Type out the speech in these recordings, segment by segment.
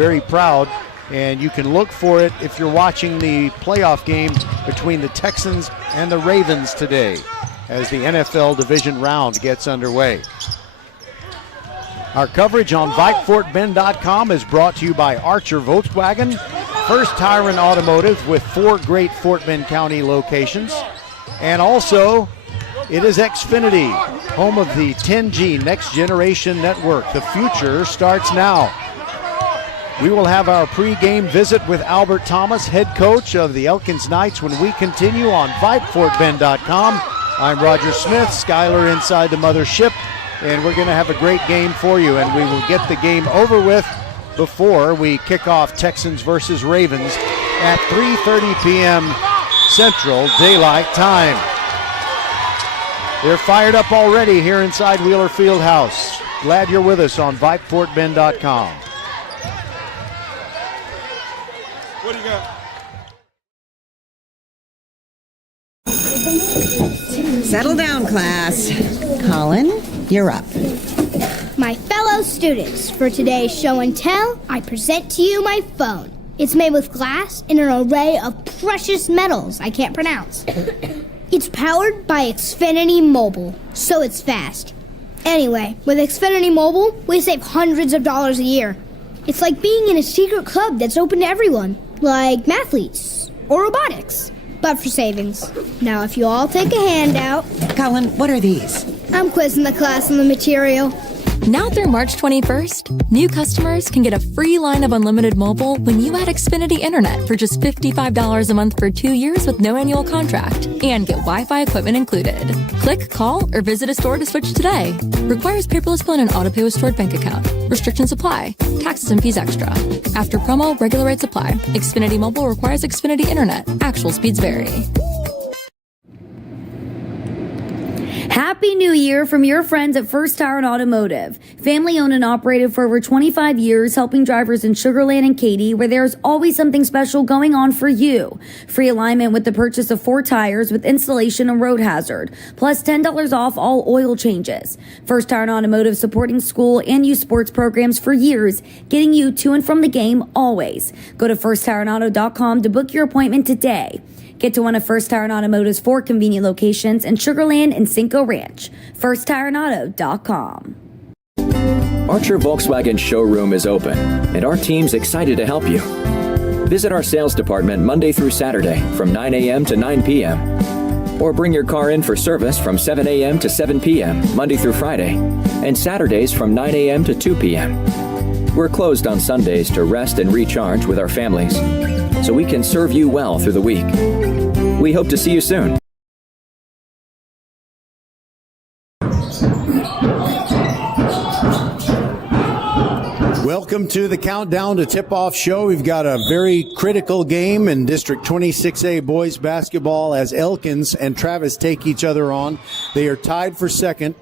Very proud, and you can look for it if you're watching the playoff game between the Texans and the Ravens today as the NFL division round gets underway. Our coverage on VypeFortBend.com is brought to you by Archer Volkswagen, First Tire and Automotive with 4 great Fort Bend County locations, and also it is Xfinity, home of the 10G Next Generation Network. The future starts now. We will have our pre-game visit with Albert Thomas, head coach of the Elkins Knights, when we continue on VypeFortBend.com. I'm Roger Smith, Skyler inside the mothership, and we're going to have a great game for you, and we will get the game over with before we kick off Texans versus Ravens at 3:30 p.m. Central Daylight Time. They're fired up already here inside Wheeler Fieldhouse. Glad you're with us on VypeFortBend.com. What do you got? Settle down, class. Colin, you're up. My fellow students, for today's show and tell, I present to you my phone. It's made with glass and an array of precious metals I can't pronounce. It's powered by Xfinity Mobile, so it's fast. Anyway, with Xfinity Mobile, we save hundreds of dollars a year. It's like being in a secret club that's open to everyone, like mathletes or robotics, but for savings. Now, if you all take a handout... Colin, what are these? I'm quizzing the class on the material. Now through March 21st, new customers can get a free line of unlimited mobile when you add Xfinity Internet for just $55 a month for 2 years with no annual contract and get Wi-Fi equipment included. Click, call, or visit a store to switch today. Requires paperless bill and an auto-pay with stored bank account. Restrictions apply. Taxes and fees extra. After promo, regular rates apply. Xfinity Mobile requires Xfinity Internet. Actual speeds vary. Happy New Year from your friends at First Tire and Automotive. Family owned and operated for over 25 years, helping drivers in Sugar Land and Katy, where there's always something special going on for you. Free alignment with the purchase of 4 tires with installation and road hazard, plus $10 off all oil changes. First Tire and Automotive supporting school and youth sports programs for years, getting you to and from the game always. Go to firsttireandauto.com to book your appointment today. Get to one of First Tire and Automotive's 4 convenient locations in Sugar Land and Cinco Ranch. FirstTireandAuto.com. Archer Volkswagen showroom is open, and our team's excited to help you. Visit our sales department Monday through Saturday from 9 a.m. to 9 p.m. Or bring your car in for service from 7 a.m. to 7 p.m. Monday through Friday, and Saturdays from 9 a.m. to 2 p.m. We're closed on Sundays to rest and recharge with our families, so we can serve you well through the week. We hope to see you soon. Welcome to the Countdown to Tip-Off show. We've got a very critical game in District 26A boys basketball as Elkins and Travis take each other on. They are tied for second,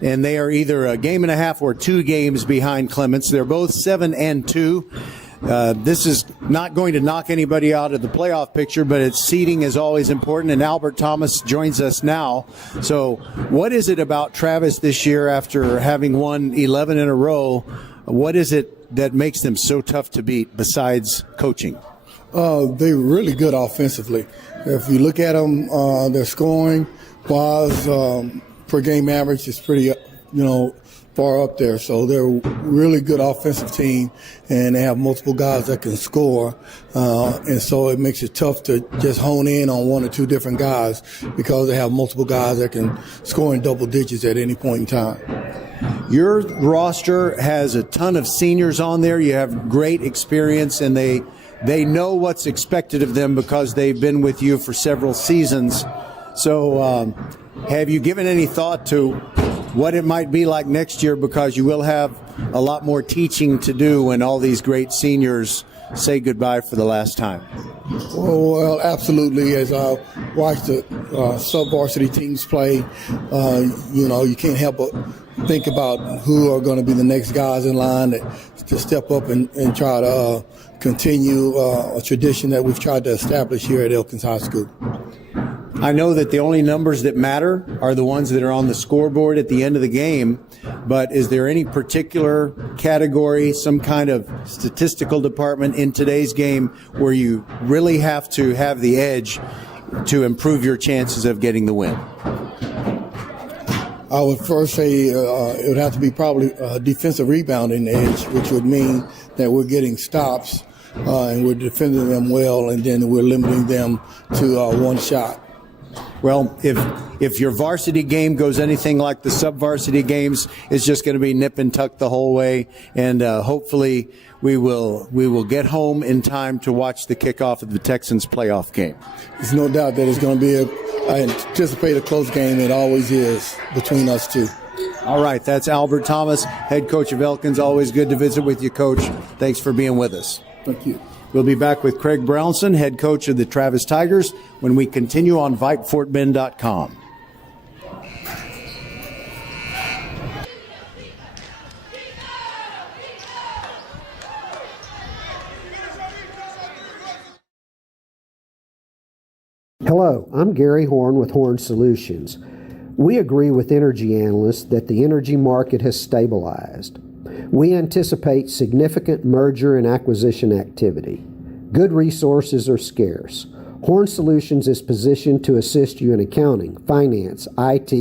and they are either a game and a half or 2 games behind Clements. They're both 7-2. This is not going to knock anybody out of the playoff picture, but its seeding is always important, and Albert Thomas joins us now. So what is it about Travis this year after having won 11 in a row? What is it that makes them so tough to beat besides coaching? They're really good offensively. If you look at them, their scoring wise, per game average is pretty, far up there. So they're a really good offensive team, and they have multiple guys that can score. And so it makes it tough to just hone in on 1 or 2 different guys because they have multiple guys that can score in double digits at any point in time. Your roster has a ton of seniors on there. You have great experience, and they know what's expected of them because they've been with you for several seasons. So have you given any thought to what it might be like next year, because you will have a lot more teaching to do when all these great seniors say goodbye for the last time? Well, absolutely. As I watch the sub-varsity teams play, you can't help but think about who are going to be the next guys in line to step up and try to continue a tradition that we've tried to establish here at Elkins High School. I know that the only numbers that matter are the ones that are on the scoreboard at the end of the game, but is there any particular category, some kind of statistical department in today's game where you really have to have the edge to improve your chances of getting the win? I would first say it would have to be probably defensive rebounding edge, which would mean that we're getting stops and we're defending them well, and then we're limiting them to one shot. Well, if your varsity game goes anything like the sub-varsity games, it's just going to be nip and tuck the whole way, and hopefully we will get home in time to watch the kickoff of the Texans playoff game. There's no doubt that it's going to be I anticipate a close game. It always is between us two. All right, that's Albert Thomas, head coach of Elkins. Always good to visit with you, Coach. Thanks for being with us. Thank you. We'll be back with Craig Brownson, head coach of the Travis Tigers, when we continue on VypeFortBend.com. Hello, I'm Gary Horn with Horn Solutions. We agree with energy analysts that the energy market has stabilized. We anticipate significant merger and acquisition activity. Good resources are scarce. Horn Solutions is positioned to assist you in accounting, finance, IT,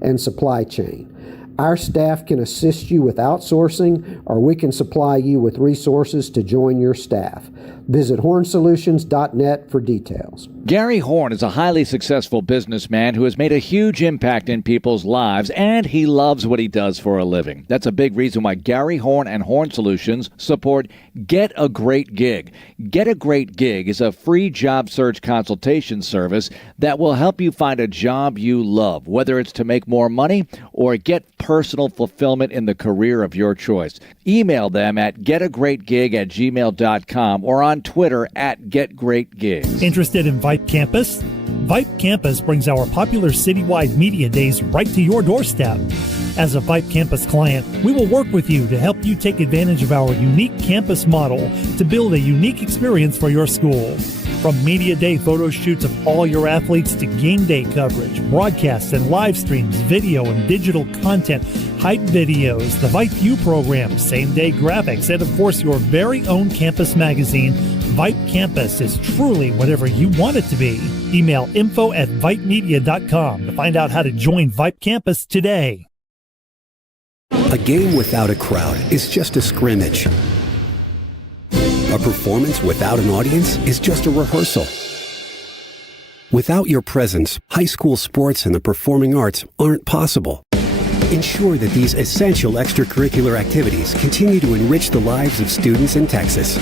and supply chain. Our staff can assist you with outsourcing, or we can supply you with resources to join your staff. Visit hornsolutions.net for details. Gary Horn is a highly successful businessman who has made a huge impact in people's lives, and he loves what he does for a living. That's a big reason why Gary Horn and Horn Solutions support Get a Great Gig. Get a Great Gig is a free job search consultation service that will help you find a job you love, whether it's to make more money or get personal fulfillment in the career of your choice. Email them at getagreatgig@gmail.com or on Twitter at getgreatgigs. Interested in Vype Campus? Vype Campus brings our popular citywide media days right to your doorstep. As a Vype Campus client, we will work with you to help you take advantage of our unique campus model to build a unique experience for your school. From media day photo shoots of all your athletes to game day coverage, broadcasts and live streams, video and digital content, hype videos, the Vype U program, same-day graphics, and of course your very own campus magazine, Vype Campus is truly whatever you want it to be. Email info@vypemedia.com to find out how to join Vype Campus today. A game without a crowd is just a scrimmage. A performance without an audience is just a rehearsal. Without your presence, high school sports and the performing arts aren't possible. Ensure that these essential extracurricular activities continue to enrich the lives of students in Texas.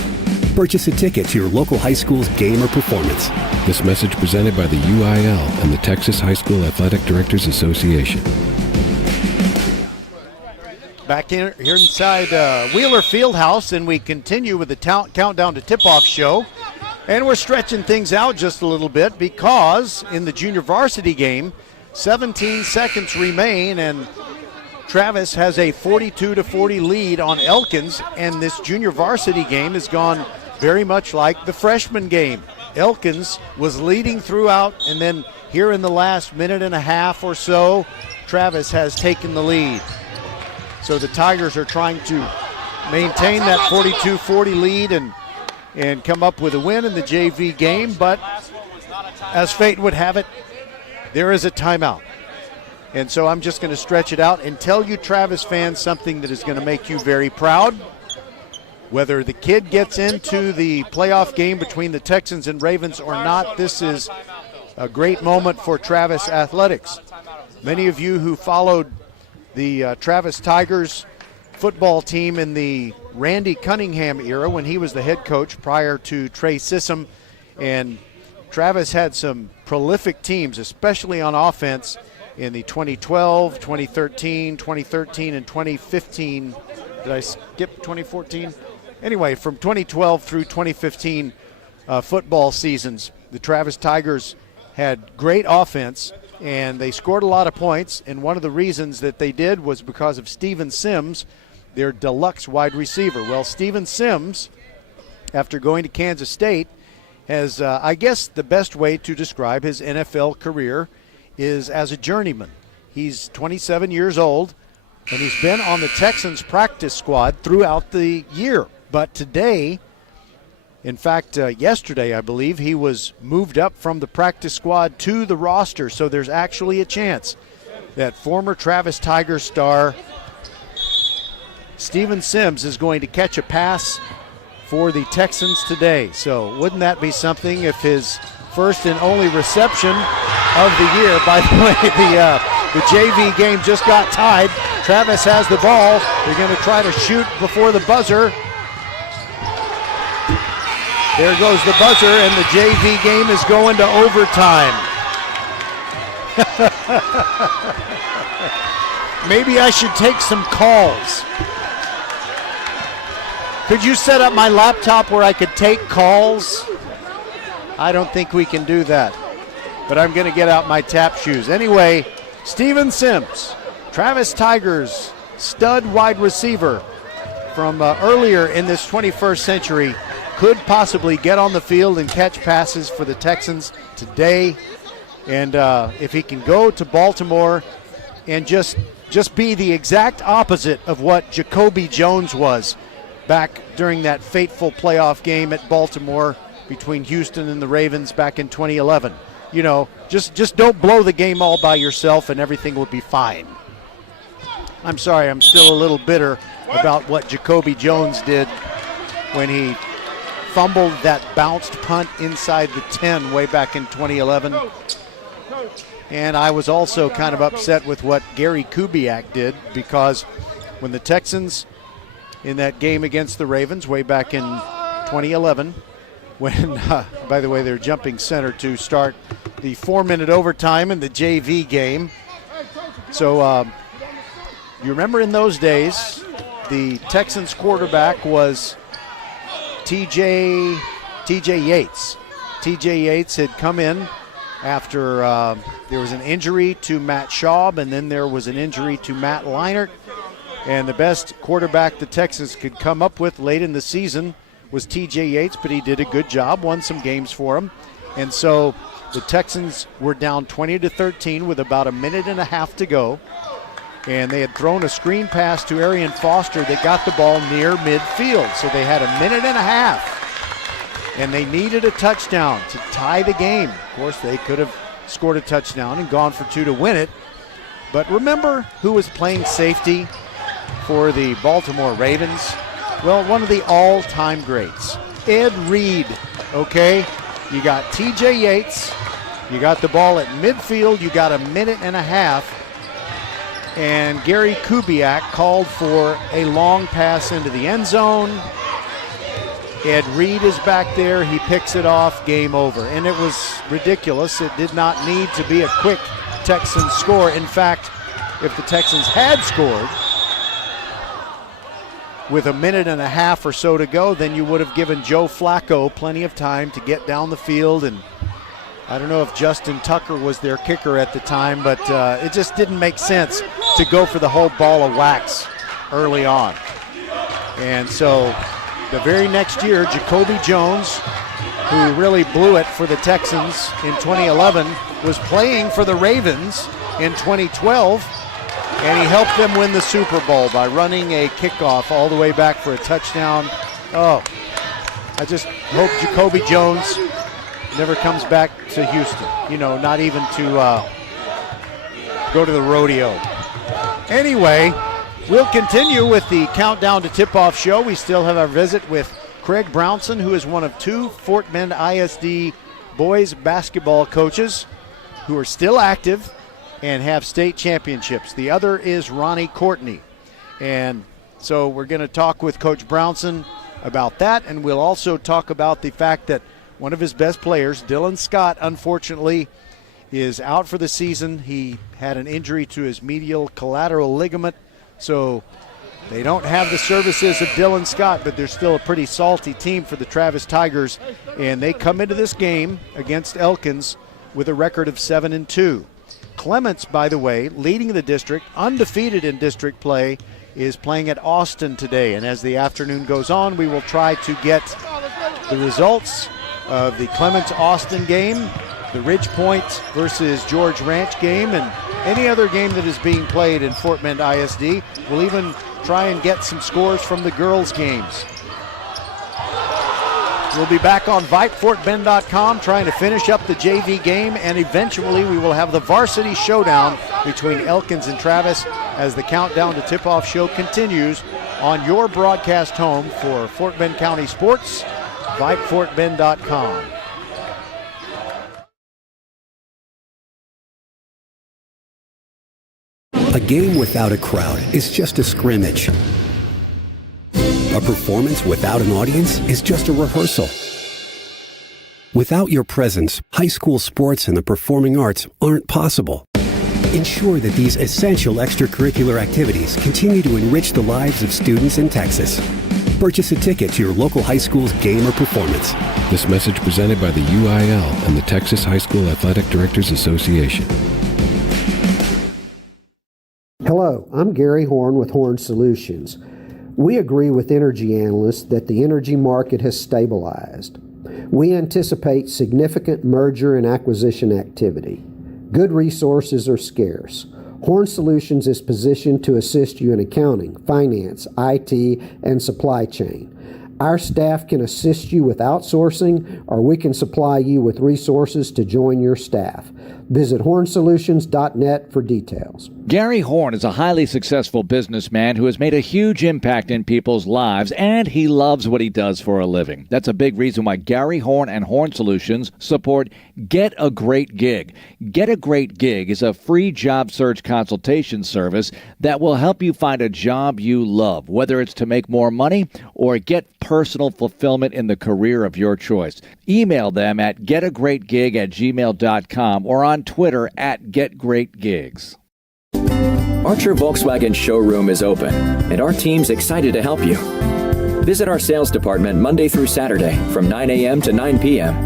Purchase a ticket to your local high school's game or performance. This message presented by the UIL and the Texas High School Athletic Directors Association. Back here inside Wheeler Fieldhouse, and we continue with the countdown to tip-off show. And we're stretching things out just a little bit because in the junior varsity game, 17 seconds remain, and Travis has a 42-40 lead on Elkins, and this junior varsity game has gone very much like the freshman game. Elkins was leading throughout, and then here in the last minute and a half or so, Travis has taken the lead. So the Tigers are trying to maintain that 42-40 lead and come up with a win in the JV game, but as fate would have it, there is a timeout. And so I'm just going to stretch it out and tell you Travis fans something that is going to make you very proud. Whether the kid gets into the playoff game between the Texans and Ravens or not, this is a great moment for Travis athletics. Many of you who followed the Travis Tigers football team in the Randy Cunningham era when he was the head coach prior to Trey Sissom, and Travis had some prolific teams, especially on offense, in the 2012, 2013, and 2015. Did I skip 2014? Anyway, from 2012 through 2015 football seasons, the Travis Tigers had great offense, and they scored a lot of points, and one of the reasons that they did was because of Steven Sims, their deluxe wide receiver. Well, Steven Sims, after going to Kansas State, has, I guess the best way to describe his NFL career is as a journeyman. He's 27 years old, and he's been on the Texans practice squad throughout the year. But today, in fact, yesterday, I believe, he was moved up from the practice squad to the roster. So there's actually a chance that former Travis Tigers star Steven Sims is going to catch a pass for the Texans today. So wouldn't that be something if his first and only reception of the year, by the way, the JV game just got tied. Travis has the ball. They're going to try to shoot before the buzzer. There goes the buzzer, and the JV game is going to overtime. Maybe I should take some calls. Could you set up my laptop where I could take calls? I don't think we can do that, but I'm going to get out my tap shoes. Anyway, Steven Sims, Travis Tigers stud wide receiver from earlier in this 21st century, could possibly get on the field and catch passes for the Texans today. And if he can go to Baltimore and just be the exact opposite of what Jacoby Jones was back during that fateful playoff game at Baltimore between Houston and the Ravens back in 2011. You know, just don't blow the game all by yourself and everything will be fine. I'm sorry, I'm still a little bitter about what Jacoby Jones did when he fumbled that bounced punt inside the 10 way back in 2011. And I was also kind of upset with what Gary Kubiak did, because when the Texans in that game against the Ravens way back in 2011, when, by the way, they're jumping center to start the 4-minute overtime in the JV game. So you remember in those days, the Texans quarterback was TJ Yates. TJ Yates had come in after there was an injury to Matt Schaub, and then there was an injury to Matt Leinart. And the best quarterback the Texans could come up with late in the season was TJ Yates, but he did a good job, won some games for him. And so the Texans were down 20-13 with about a minute and a half to go. And they had thrown a screen pass to Arian Foster that got the ball near midfield. So they had a minute and a half. And they needed a touchdown to tie the game. Of course, they could have scored a touchdown and gone for 2 to win it. But remember who was playing safety for the Baltimore Ravens? Well, one of the all-time greats, Ed Reed, okay? You got TJ Yates. You got the ball at midfield. You got a minute and a half. And Gary Kubiak called for a long pass into the end zone. Ed Reed is back there. He picks it off. Game over. And it was ridiculous. It did not need to be a quick Texans score. In fact, if the Texans had scored with a minute and a half or so to go, then you would have given Joe Flacco plenty of time to get down the field. And I don't know if Justin Tucker was their kicker at the time, but it just didn't make sense to go for the whole ball of wax early on. And so the very next year, Jacoby Jones, who really blew it for the Texans in 2011, was playing for the Ravens in 2012, and he helped them win the Super Bowl by running a kickoff all the way back for a touchdown. Oh, I just hope Jacoby Jones never comes back to Houston, you know, not even to go to the rodeo. Anyway, we'll continue with the Countdown to Tip-Off show. We still have our visit with Craig Brownson, who is one of 2 Fort Bend ISD boys basketball coaches who are still active and have state championships. The other is Ronnie Courtney. And so we're going to talk with Coach Brownson about that, and we'll also talk about the fact that one of his best players, Dylan Scott, unfortunately, is out for the season. He had an injury to his medial collateral ligament, so they don't have the services of Dylan Scott, but they're still a pretty salty team for the Travis Tigers, and they come into this game against Elkins with a record of 7-2. Clements, by the way, leading the district, undefeated in district play, is playing at Austin today, and as the afternoon goes on, we will try to get the results of the Clements-Austin game, the Ridge Point versus George Ranch game, and any other game that is being played in Fort Bend ISD. We'll even try and get some scores from the girls' games. We'll be back on VypeFortBend.com trying to finish up the JV game, and eventually we will have the varsity showdown between Elkins and Travis as the Countdown to Tip-Off show continues on your broadcast home for Fort Bend County sports, VypeFortBend.com. A game without a crowd is just a scrimmage. A performance without an audience is just a rehearsal. Without your presence, high school sports and the performing arts aren't possible. Ensure that these essential extracurricular activities continue to enrich the lives of students in Texas. Purchase a ticket to your local high school's game or performance. This message presented by the UIL and the Texas High School Athletic Directors Association. Hello, I'm Gary Horn with Horn Solutions. We agree with energy analysts that the energy market has stabilized. We anticipate significant merger and acquisition activity. Good resources are scarce. Horn Solutions is positioned to assist you in accounting, finance, IT, and supply chain. Our staff can assist you with outsourcing, or we can supply you with resources to join your staff. Visit hornsolutions.net for details. Gary Horn is a highly successful businessman who has made a huge impact in people's lives, and he loves what he does for a living. That's a big reason why Gary Horn and Horn Solutions support Get a Great Gig. Get a Great Gig is a free job search consultation service that will help you find a job you love, whether it's to make more money or get personal fulfillment in the career of your choice. Email them at getagreatgig@gmail.com or on Twitter at getgreatgigs. Archer Volkswagen showroom is open, and our team's excited to help you. Visit our sales department Monday through Saturday from 9 a.m. to 9 p.m.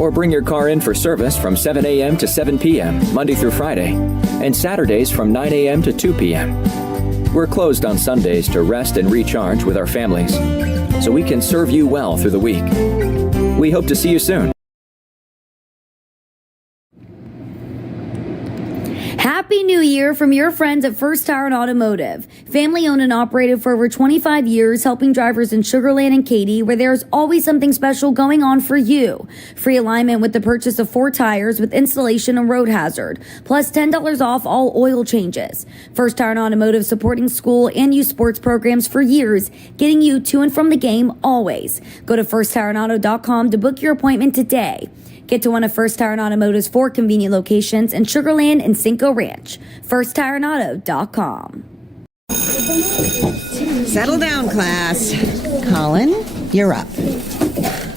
Or bring your car in for service from 7 a.m. to 7 p.m. Monday through Friday, and Saturdays from 9 a.m. to 2 p.m. We're closed on Sundays to rest and recharge with our families, so we can serve you well through the week. We hope to see you soon. Happy New Year from your friends at First Tire and Automotive. Family owned and operated for over 25 years, helping drivers in Sugar Land and Katy, where there's always something special going on for you. Free alignment with the purchase of 4 tires with installation and road hazard, plus $10 off all oil changes. First Tire and Automotive supporting school and youth sports programs for years, getting you to and from the game always. Go to firsttireandauto.com to book your appointment today. Get to one of First Tire and Automotive's 4 convenient locations in Sugar Land and Cinco Ranch. FirstTireandAuto.com. Settle down, class. Colin, you're up.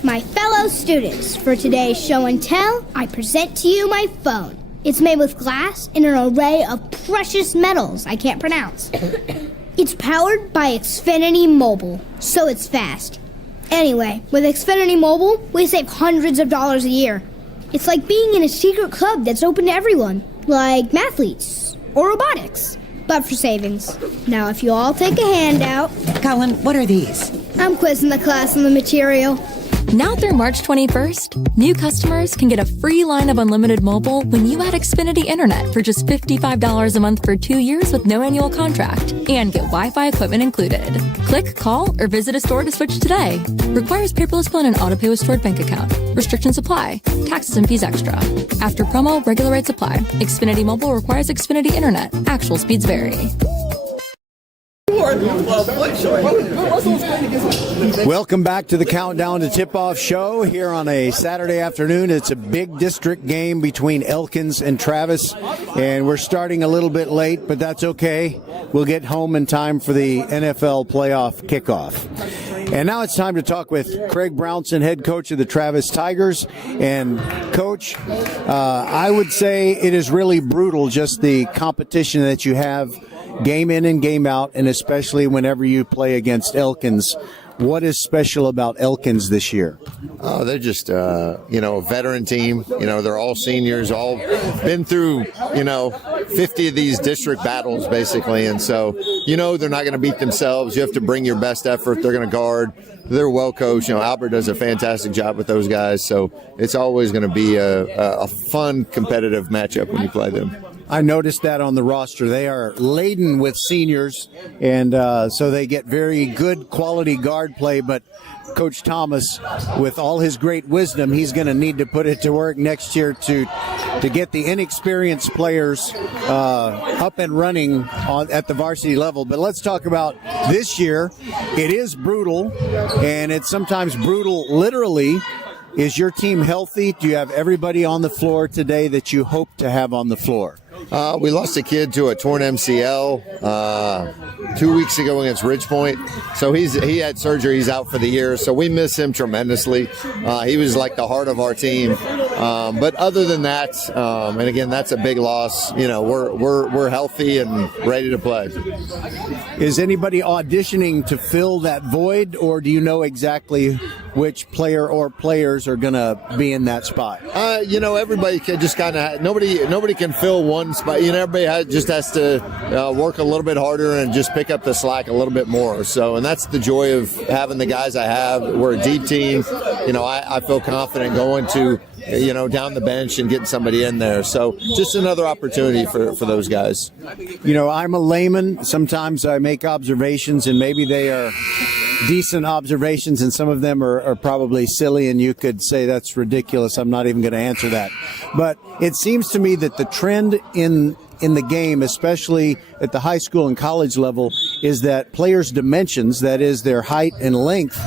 My fellow students, for today's show and tell, I present to you my phone. It's made with glass and an array of precious metals I can't pronounce. It's powered by Xfinity Mobile, so it's fast. Anyway, with Xfinity Mobile, we save hundreds of dollars a year. It's like being in a secret club that's open to everyone, like mathletes or robotics, but for savings. Now, if you all take a handout... Colin, what are these? I'm quizzing the class on the material. Now through March 21st, new customers can get a free line of unlimited mobile when you add Xfinity Internet for just $55 a month for 2 years with no annual contract and get Wi-Fi equipment included. Click, call, or visit a store to switch today. Requires paperless bill and an auto-pay with stored bank account. Restrictions apply. Taxes and fees extra. After promo, regular rates apply. Xfinity Mobile requires Xfinity Internet. Actual speeds vary. Welcome back to the Countdown to Tip-Off show here on a Saturday afternoon. It's a big district game between Elkins and Travis, and we're starting a little bit late, but that's okay. We'll get home in time for the NFL playoff kickoff. And now it's time to talk with Craig Brownson, head coach of the Travis Tigers. And, Coach, I would say it is really brutal, just the competition that you have game in and game out, and especially whenever you play against Elkins. What is special about Elkins this year? Oh, they're just, a veteran team. They're all seniors, all been through, 50 of these district battles, basically. And so you know they're not going to beat themselves. You have to bring your best effort. They're going to guard. They're well coached. Albert does a fantastic job with those guys. So it's always going to be a fun, competitive matchup when you play them. I noticed that on the roster. They are laden with seniors, and so they get very good quality guard play. But Coach Thomas, with all his great wisdom, he's going to need to put it to work next year to get the inexperienced players up and running at the varsity level. But let's talk about this year. It is brutal, and it's sometimes brutal literally. Is your team healthy? Do you have everybody on the floor today that you hope to have on the floor? We lost a kid to a torn MCL 2 weeks ago against Ridgepoint. So he had surgery. He's out for the year. So we miss him tremendously. He was like the heart of our team. But other than that, and again, that's a big loss. We're healthy and ready to play. Is anybody auditioning to fill that void, or do you know exactly which player or players are going to be in that spot? Everybody can just kind of nobody can fill one spot. Everybody just has to work a little bit harder and just pick up the slack a little bit more. So, and that's the joy of having the guys I have. We're a deep team. I feel confident going to down the bench and getting somebody in there. So just another opportunity for those guys. I'm a layman. Sometimes I make observations, and maybe they are decent observations, and some of them are probably silly, and you could say that's ridiculous. I'm not even going to answer that. But it seems to me that the trend in the game, especially at the high school and college level, is that players' dimensions, that is their height and length,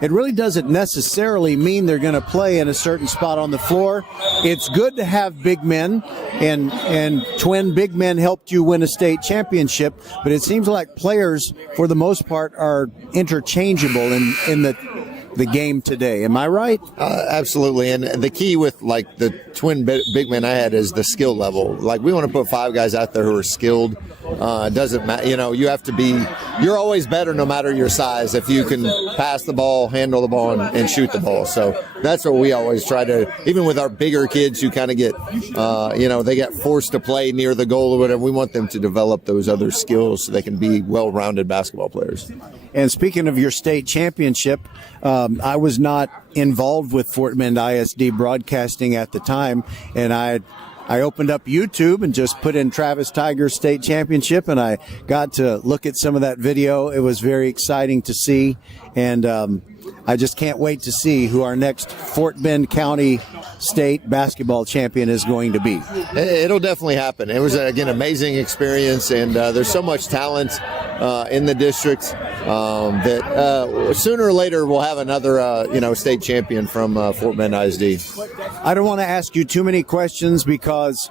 it really doesn't necessarily mean they're going to play in a certain spot on the floor. It's good to have big men, and twin big men helped you win a state championship, but it seems like players, for the most part, are interchangeable in the game today. Am I right? Absolutely. And the key with like the twin big men I had is the skill level. Like we want to put 5 guys out there who are skilled. It doesn't matter. You have to be, you're always better no matter your size if you can pass the ball, handle the ball, and shoot the ball. So that's what we always try to, even with our bigger kids who kind of get, they get forced to play near the goal or whatever. We want them to develop those other skills so they can be well-rounded basketball players. And speaking of your state championship, I was not involved with Fort Bend ISD broadcasting at the time, and I opened up YouTube and just put in Travis Tigers State Championship, and I got to look at some of that video. It was very exciting to see, and I just can't wait to see who our next Fort Bend County State basketball champion is going to be. It'll definitely happen. It was, again, amazing experience, and there's so much talent in the district that sooner or later we'll have another, state champion from Fort Bend ISD. I don't want to ask you too many questions because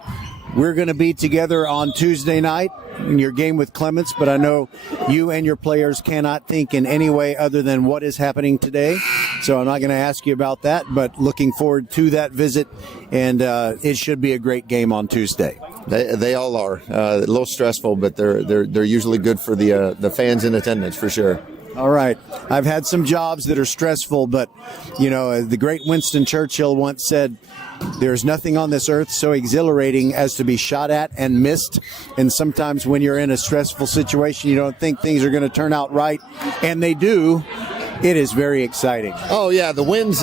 we're going to be together on Tuesday night in your game with Clements, but I know you and your players cannot think in any way other than what is happening today. So I'm not going to ask you about that, but looking forward to that visit, and it should be a great game on Tuesday. They all are. A little stressful, but they're usually good for the fans in attendance for sure. All right. I've had some jobs that are stressful, but, the great Winston Churchill once said, there's nothing on this earth so exhilarating as to be shot at and missed. And sometimes when you're in a stressful situation, you don't think things are going to turn out right, and they do. It is very exciting. Oh yeah, the wins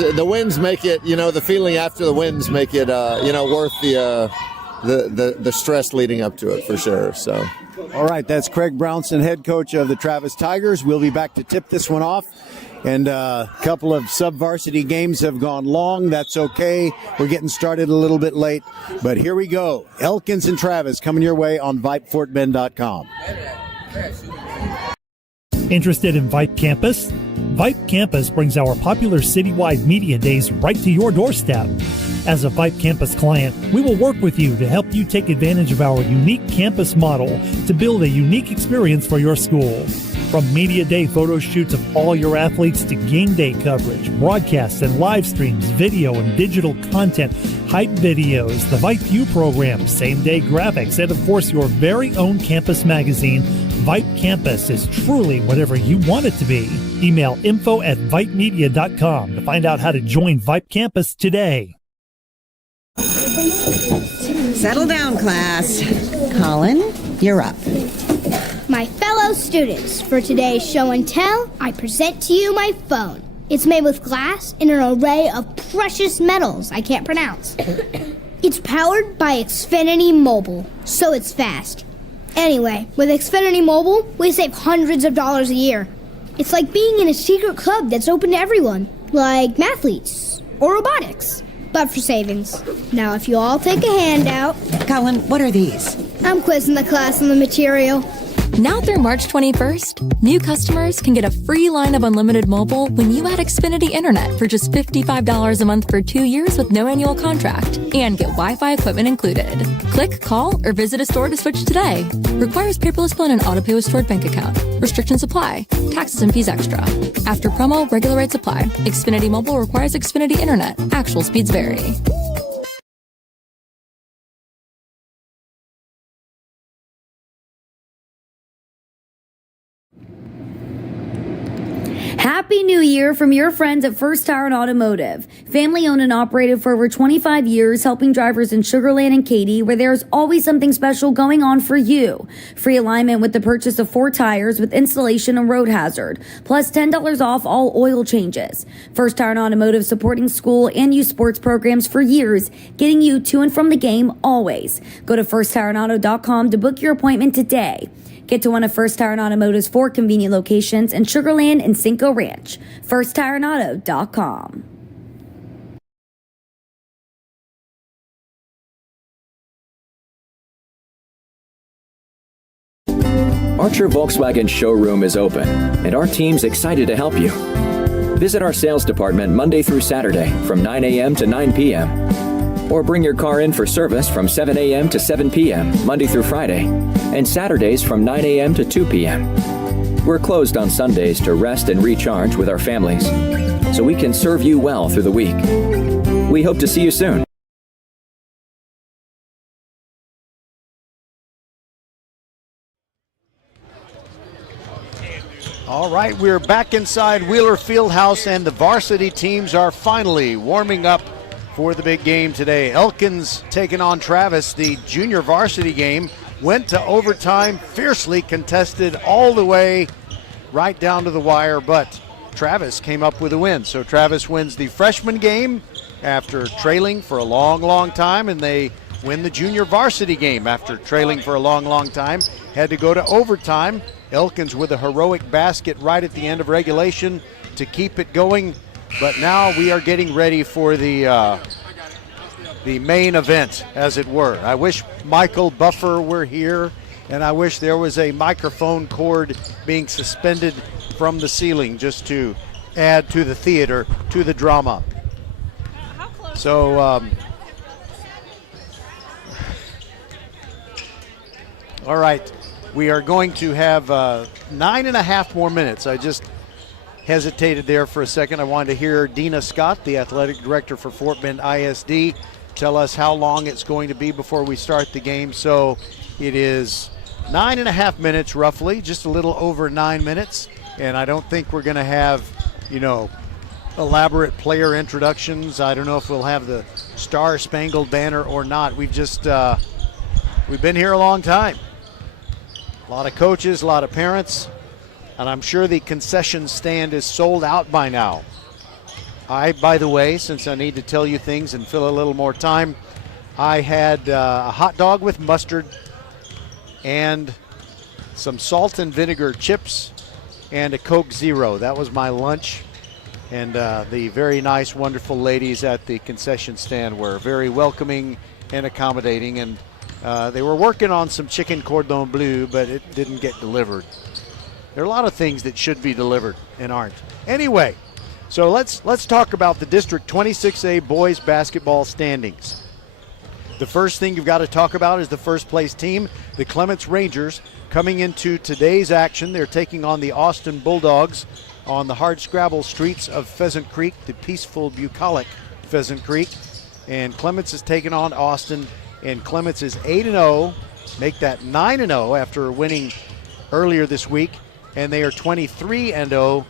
make it. The feeling after the wins make it. Worth the stress leading up to it for sure. So. All right, that's Craig Brownson, head coach of the Travis Tigers. We'll be back to tip this one off. And a couple of sub-varsity games have gone long. That's okay. We're getting started a little bit late. But here we go. Elkins and Travis coming your way on VypeFortBend.com. Interested in Vype Campus? Vype Campus brings our popular citywide media days right to your doorstep. As a Vype Campus client, we will work with you to help you take advantage of our unique campus model to build a unique experience for your school. From media day photo shoots of all your athletes to game day coverage, broadcasts and live streams, video and digital content, hype videos, the Vype U program, same-day graphics, and of course your very own campus magazine, Vype Campus is truly whatever you want it to be. Email info@vypemedia.com to find out how to join Vype Campus today. Settle down, class. Colin, you're up. My fellow fellow students, for today's show and tell, I present to you my phone. It's made with glass and an array of precious metals I can't pronounce. It's powered by Xfinity Mobile, so it's fast. Anyway, with Xfinity Mobile, we save hundreds of dollars a year. It's like being in a secret club that's open to everyone, like mathletes or robotics, but for savings. Now, if you all take a handout... Colin, what are these? I'm quizzing the class on the material. Now through March 21st, new customers can get a free line of unlimited mobile when you add Xfinity Internet for just $55 a month for 2 years with no annual contract and get Wi-Fi equipment included. Click, call, or visit a store to switch today. Requires paperless bill and auto pay with stored bank account. Restrictions apply. Taxes and fees extra. After promo, regular rates apply. Xfinity Mobile requires Xfinity Internet. Actual speeds vary. Happy New Year from your friends at First Tire and Automotive. Family owned and operated for over 25 years, helping drivers in Sugar Land and Katy, where there's always something special going on for you. Free alignment with the purchase of 4 tires with installation and road hazard, plus $10 off all oil changes. First Tire and Automotive supporting school and youth sports programs for years, getting you to and from the game always. Go to firsttireandauto.com to book your appointment today. Get to one of First Tire and Automotive's 4 convenient locations in Sugar Land and Cinco Ranch. FirstTireandAuto.com. Archer Volkswagen showroom is open, and our team's excited to help you. Visit our sales department Monday through Saturday from 9 a.m. to 9 p.m. Or bring your car in for service from 7 a.m. to 7 p.m. Monday through Friday, and Saturdays from 9 a.m. to 2 p.m. We're closed on Sundays to rest and recharge with our families, so we can serve you well through the week. We hope to see you soon. All right, we're back inside Wheeler Fieldhouse, and the varsity teams are finally warming up for the big game today. Elkins taking on Travis. The junior varsity game went to overtime, fiercely contested all the way right down to the wire, but Travis came up with a win. So Travis wins the freshman game after trailing for a long time, and they win the junior varsity game after trailing for a long time. Had to go to overtime. Elkins with a heroic basket right at the end of regulation to keep it going. But now we are getting ready for the main event, as it were. I wish Michael Buffer were here, and I wish there was a microphone cord being suspended from the ceiling just to add to the theater, to the drama. So, all right, we are going to have 9.5 more minutes. I just hesitated there for a second. I wanted to hear Dina Scott, the athletic director for Fort Bend ISD, tell us how long it's going to be before we start the game. So it is 9.5 minutes roughly, just a little over 9 minutes. And I don't think we're going to have, elaborate player introductions. I don't know if we'll have the Star Spangled Banner or not. We've been here a long time. A lot of coaches, a lot of parents. And I'm sure the concession stand is sold out by now. By the way, since I need to tell you things and fill a little more time, I had a hot dog with mustard and some salt and vinegar chips and a Coke Zero. That was my lunch. And the very nice, wonderful ladies at the concession stand were very welcoming and accommodating. And they were working on some chicken cordon bleu, but it didn't get delivered. There are a lot of things that should be delivered and aren't. Anyway, so let's talk about the District 26A boys basketball standings. The first thing you've got to talk about is the first place team, the Clements Rangers, coming into today's action. They're taking on the Austin Bulldogs on the hardscrabble streets of Pheasant Creek, the peaceful, bucolic Pheasant Creek. And Clements is taking on Austin, and Clements is 8-0, make that 9-0 after winning earlier this week. And they are 23-0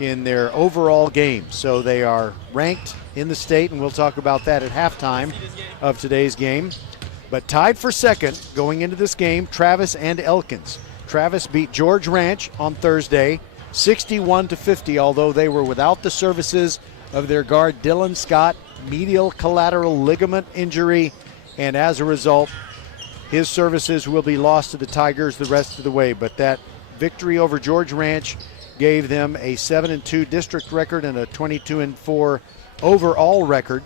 in their overall games. So they are ranked in the state, and we'll talk about that at halftime of today's game. But tied for second going into this game, Travis and Elkins. Travis beat George Ranch on Thursday, 61-50, although they were without the services of their guard Dylan Scott, medial collateral ligament injury, and as a result, his services will be lost to the Tigers the rest of the way. But that victory over George Ranch gave them a 7-2 district record and a 22-4 overall record.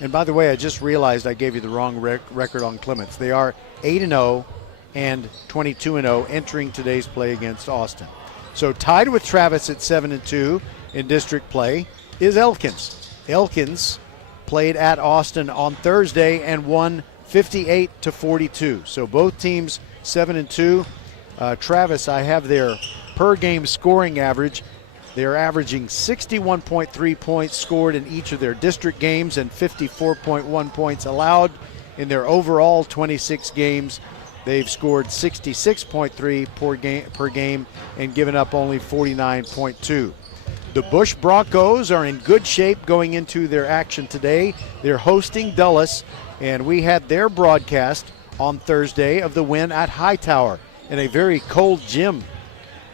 And by the way, I just realized I gave you the wrong record on Clements. They are 8-0 and 22-0 entering today's play against Austin. So tied with Travis at 7-2 in district play is Elkins. Elkins played at Austin on Thursday and won 58-42. So both teams 7-2. Travis, I have their per game scoring average. They're averaging 61.3 points scored in each of their district games and 54.1 points allowed in their overall 26 games. They've scored 66.3 per game and given up only 49.2. The Bush Broncos are in good shape going into their action today. They're hosting Dulles, and we had their broadcast on Thursday of the win at Hightower in a very cold gym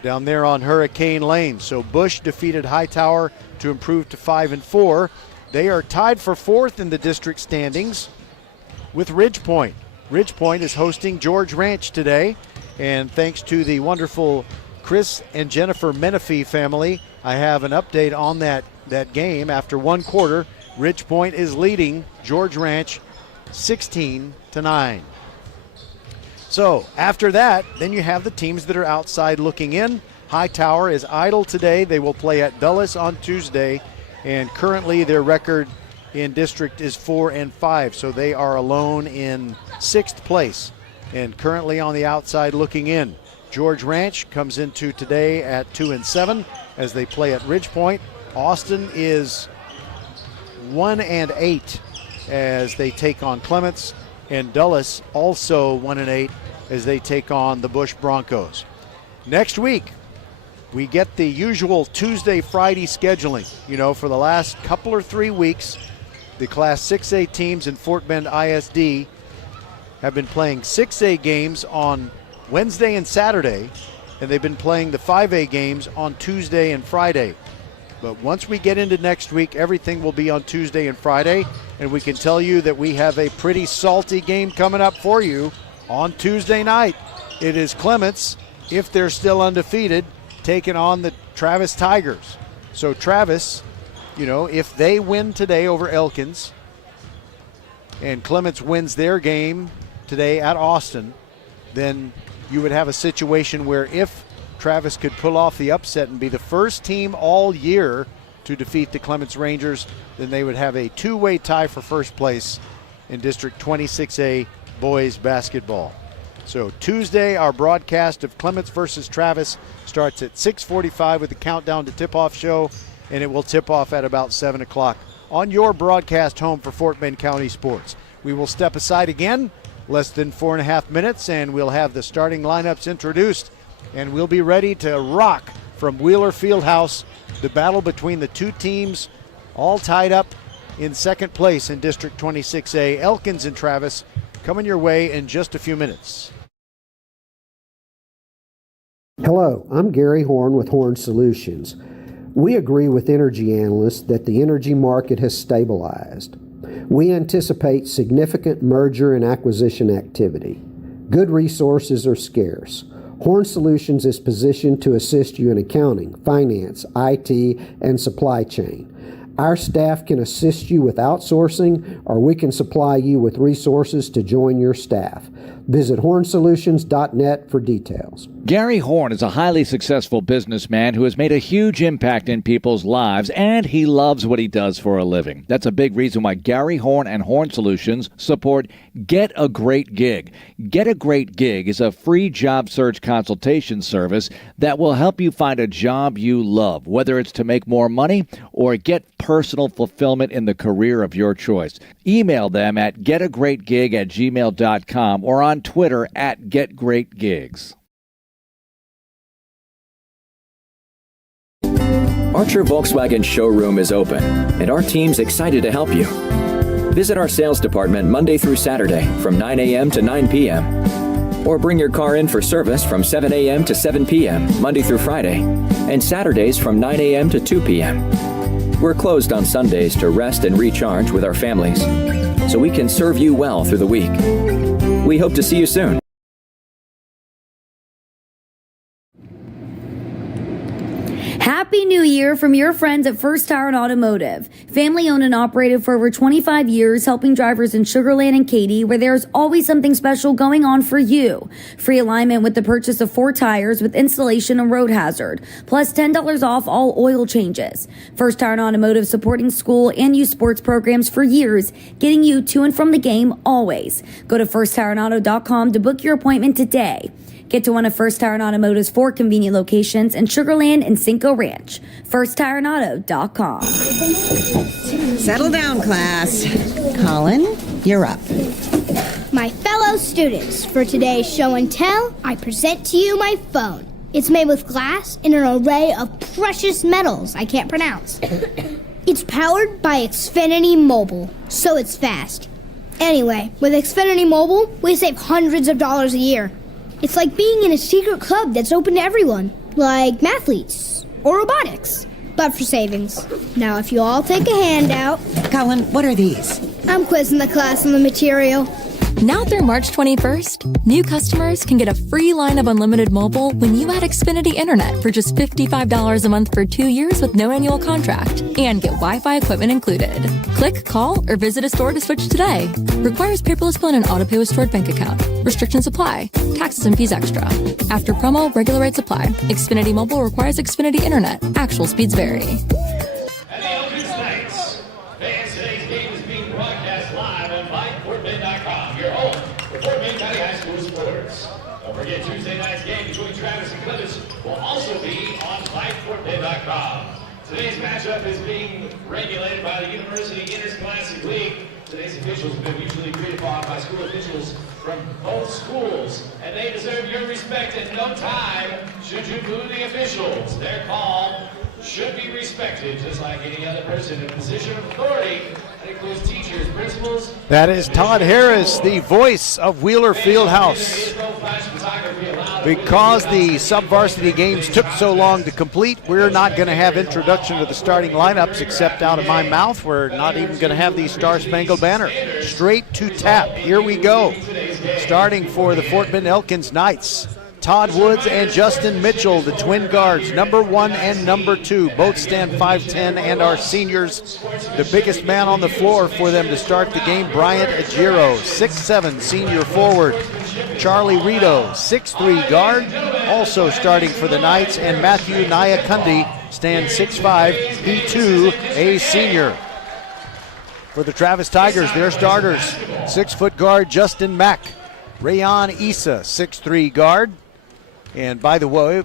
down there on Hurricane Lane. So Bush defeated Hightower to improve to 5-4. They are tied for fourth in the district standings with Ridge Point. Ridge Point is hosting George Ranch today, and thanks to the wonderful Chris and Jennifer Menifee family, I have an update on that game. After one quarter, Ridge Point is leading George Ranch 16-9. So after that, then you have the teams that are outside looking in. Hightower is idle today. They will play at Dulles on Tuesday, and currently their record in district is 4-5, so they are alone in sixth place and currently on the outside looking in. George Ranch comes into today at 2-7 as they play at Ridge Point. Austin is 1-8 as they take on Clements, and Dulles also 1-8 as they take on the Bush Broncos. Next week, we get the usual Tuesday, Friday scheduling. You know, for the last couple or 3 weeks, the Class 6A teams in Fort Bend ISD have been playing 6A games on Wednesday and Saturday, and they've been playing the 5A games on Tuesday and Friday. But once we get into next week, everything will be on Tuesday and Friday, and we can tell you that we have a pretty salty game coming up for you on Tuesday night. It is Clements, if they're still undefeated, taking on the Travis Tigers. So Travis, you know, if they win today over Elkins and Clements wins their game today at Austin, then you would have a situation where if Travis could pull off the upset and be the first team all year to defeat the Clements Rangers, then they would have a two-way tie for first place in District 26A boys basketball. So Tuesday, our broadcast of Clements versus Travis starts at 6:45 with the Countdown to Tip-Off show, and it will tip off at about 7 o'clock on your broadcast home for Fort Bend County Sports. We will step aside again, less than 4.5 minutes, and we'll have the starting lineups introduced, and we'll be ready to rock from Wheeler Fieldhouse, the battle between the two teams all tied up in second place in District 26A. Elkins and Travis coming your way in just a few minutes. Hello, I'm Gary Horn with Horn Solutions. We agree with energy analysts that the energy market has stabilized. We anticipate significant merger and acquisition activity. Good resources are scarce. Horn Solutions is positioned to assist you in accounting, finance, IT, and supply chain. Our staff can assist you with outsourcing, or we can supply you with resources to join your staff. Visit hornsolutions.net for details. Gary Horn is a highly successful businessman who has made a huge impact in people's lives, and he loves what he does for a living. That's a big reason why Gary Horn and Horn Solutions support Get a Great Gig. Get a Great Gig is a free job search consultation service that will help you find a job you love, whether it's to make more money or get personal fulfillment in the career of your choice. Email them at getagreatgig@gmail.com or on Twitter at getgreatgigs. Archer Volkswagen showroom is open, and our team's excited to help you. Visit our sales department Monday through Saturday from 9 a.m. to 9 p.m. Or bring your car in for service from 7 a.m. to 7 p.m., Monday through Friday, and Saturdays from 9 a.m. to 2 p.m. We're closed on Sundays to rest and recharge with our families, so we can serve you well through the week. We hope to see you soon. Happy New Year from your friends at First Tire and Automotive. Family owned and operated for over 25 years, helping drivers in Sugar Land and Katy, where there's always something special going on for you. Free alignment with the purchase of 4 tires with installation and road hazard, plus $10 off all oil changes. First Tire and Automotive supporting school and youth sports programs for years, getting you to and from the game always. Go to firsttireandauto.com to book your appointment today. Get to one of First Tire and Automotive's 4 convenient locations in Sugar Land and Cinco Ranch. FirstTireandAuto.com. Settle down, class. Colin, you're up. My fellow students, for today's show and tell, I present to you my phone. It's made with glass and an array of precious metals I can't pronounce. It's powered by Xfinity Mobile, so it's fast. Anyway, with Xfinity Mobile, we save hundreds of dollars a year. It's like being in a secret club that's open to everyone, like mathletes or robotics, but for savings. Now, if you all take a handout... Colin, what are these? I'm quizzing the class on the material. Now through March 21st, new customers can get a free line of unlimited mobile when you add Xfinity Internet for just $55 a month for 2 years with no annual contract and get Wi-Fi equipment included. Click, call, or visit a store to switch today. Requires paperless bill and an auto-pay with stored bank account. Restrictions apply. Taxes and fees extra. After promo, regular rates apply. Xfinity Mobile requires Xfinity Internet. Actual speeds vary. And the Elkins Knights. Fans, today's game is being broadcast live on VypeFortBend.com, your home for Fort Bend County High School sports. Don't forget Tuesday night's game between Travis and Clemens will also be on VypeFortBend.com. Today's matchup is being regulated by the University Interscholastic League. Today's officials have been mutually agreed upon by school officials from both schools, and they deserve your respect at no time should you boo the officials. Their call should be respected, just like any other person in a position of authority. That includes teachers, principals. That is Todd Harris, the voice of Wheeler Fieldhouse. Because the subvarsity games took so long to complete, we're not going to have introduction to the starting lineups except out of my mouth. We're not even going to have the Star Spangled Banner. Straight to tap. Here we go. Starting for the Fort Bend Elkins Knights, Todd Woods and Justin Mitchell, the twin guards, number 1 and number 2. Both stand 5'10" and are seniors. The biggest man on the floor for them to start the game, Bryant Agiro, 6'7", senior forward. Charlie Rito, 6'3" guard, also starting for the Knights. And Matthew Nyakundi stands 6'5", he too a senior. For the Travis Tigers, their starters, 6-foot guard Justin Mack. Rayon Issa, 6'3" guard. And by the way,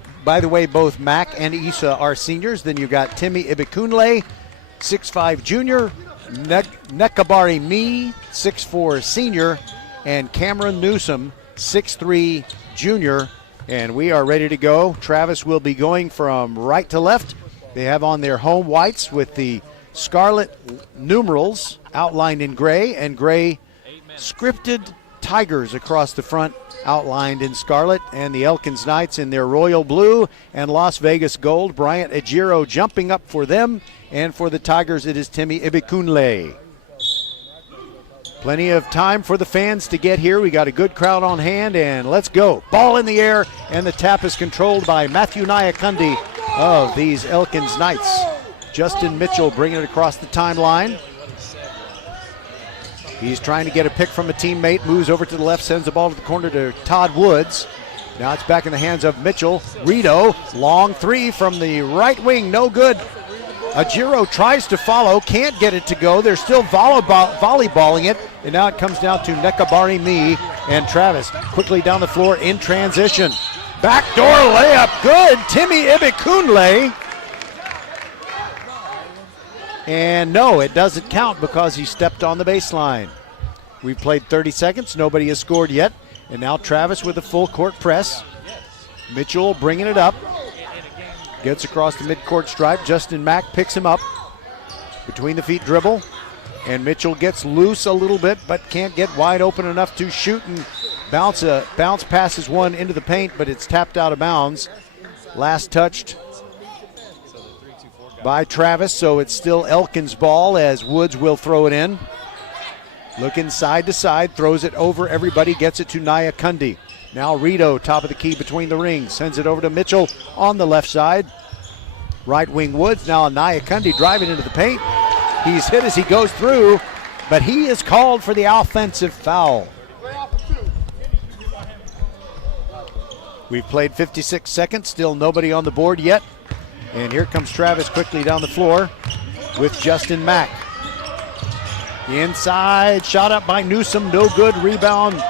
both Mack and Issa are seniors. Then you've got Timmy Ibikunle, 6'5" junior. Nekabari Me, 6'4" senior. And Cameron Newsom, 6'3" junior. And we are ready to go. Travis will be going from right to left. They have on their home whites with the scarlet numerals outlined in gray, and gray scripted Tigers across the front outlined in scarlet, and the Elkins Knights in their royal blue and Las Vegas gold. Bryant Agiro jumping up for them, and for the Tigers it is Timmy Ibikunle. Plenty of time for the fans to get here. We got a good crowd on hand, and let's go. Ball in the air, and the tap is controlled by Matthew Nyakundi of these Elkins Knights. Justin Mitchell bringing it across the timeline. He's trying to get a pick from a teammate, moves over to the left, sends the ball to the corner to Todd Woods. Now it's back in the hands of Mitchell. Rito, long three from the right wing, no good. Agiro tries to follow, can't get it to go. They're still volleyballing it, and now it comes down to Nekabari Me and Travis quickly down the floor in transition. Backdoor layup, good. Timmy Ibikunle. And no, it doesn't count because he stepped on the baseline. We've played 30 seconds. Nobody has scored yet. And now Travis with a full court press. Mitchell bringing it up. Gets across the midcourt stripe. Justin Mack picks him up. Between the feet dribble. And Mitchell gets loose a little bit, but can't get wide open enough to shoot. And Bounce passes one into the paint, but it's tapped out of bounds. Last touched by Travis, so it's still Elkins' ball as Woods will throw it in. Looking side to side, throws it over everybody, gets it to Naya Kundi. Now Rito, top of the key between the rings, sends it over to Mitchell on the left side. Right wing Woods, now Naya Kundi driving into the paint. He's hit as he goes through, but he is called for the offensive foul. We've played 56 seconds, still nobody on the board yet. And here comes Travis quickly down the floor with Justin Mack. Inside, shot up by Newsom, no good, rebound.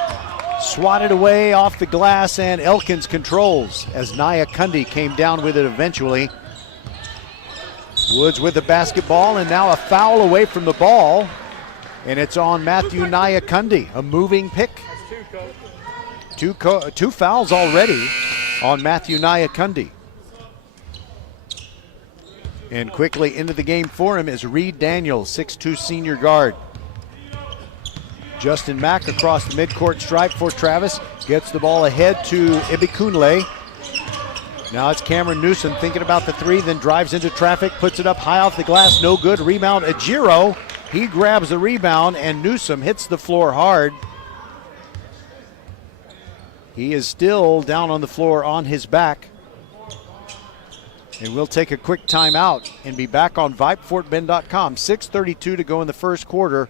Swatted away off the glass, and Elkins controls as Naya Kundi came down with it eventually. Woods with the basketball, and now a foul away from the ball. And it's on Matthew Naya Kundi, a moving pick. Two fouls already on Matthew Naya Kundi. And quickly into the game for him is Reed Daniels, 6'2 senior guard. Justin Mack across the midcourt stripe for Travis. Gets the ball ahead to Ibikunle. Now it's Cameron Newsom thinking about the three, then drives into traffic, puts it up high off the glass, no good. Rebound, Ajiro. He grabs the rebound, and Newsom hits the floor hard. He is still down on the floor on his back. And we'll take a quick timeout and be back on VypeFortBend.com. 6:32 to go in the first quarter,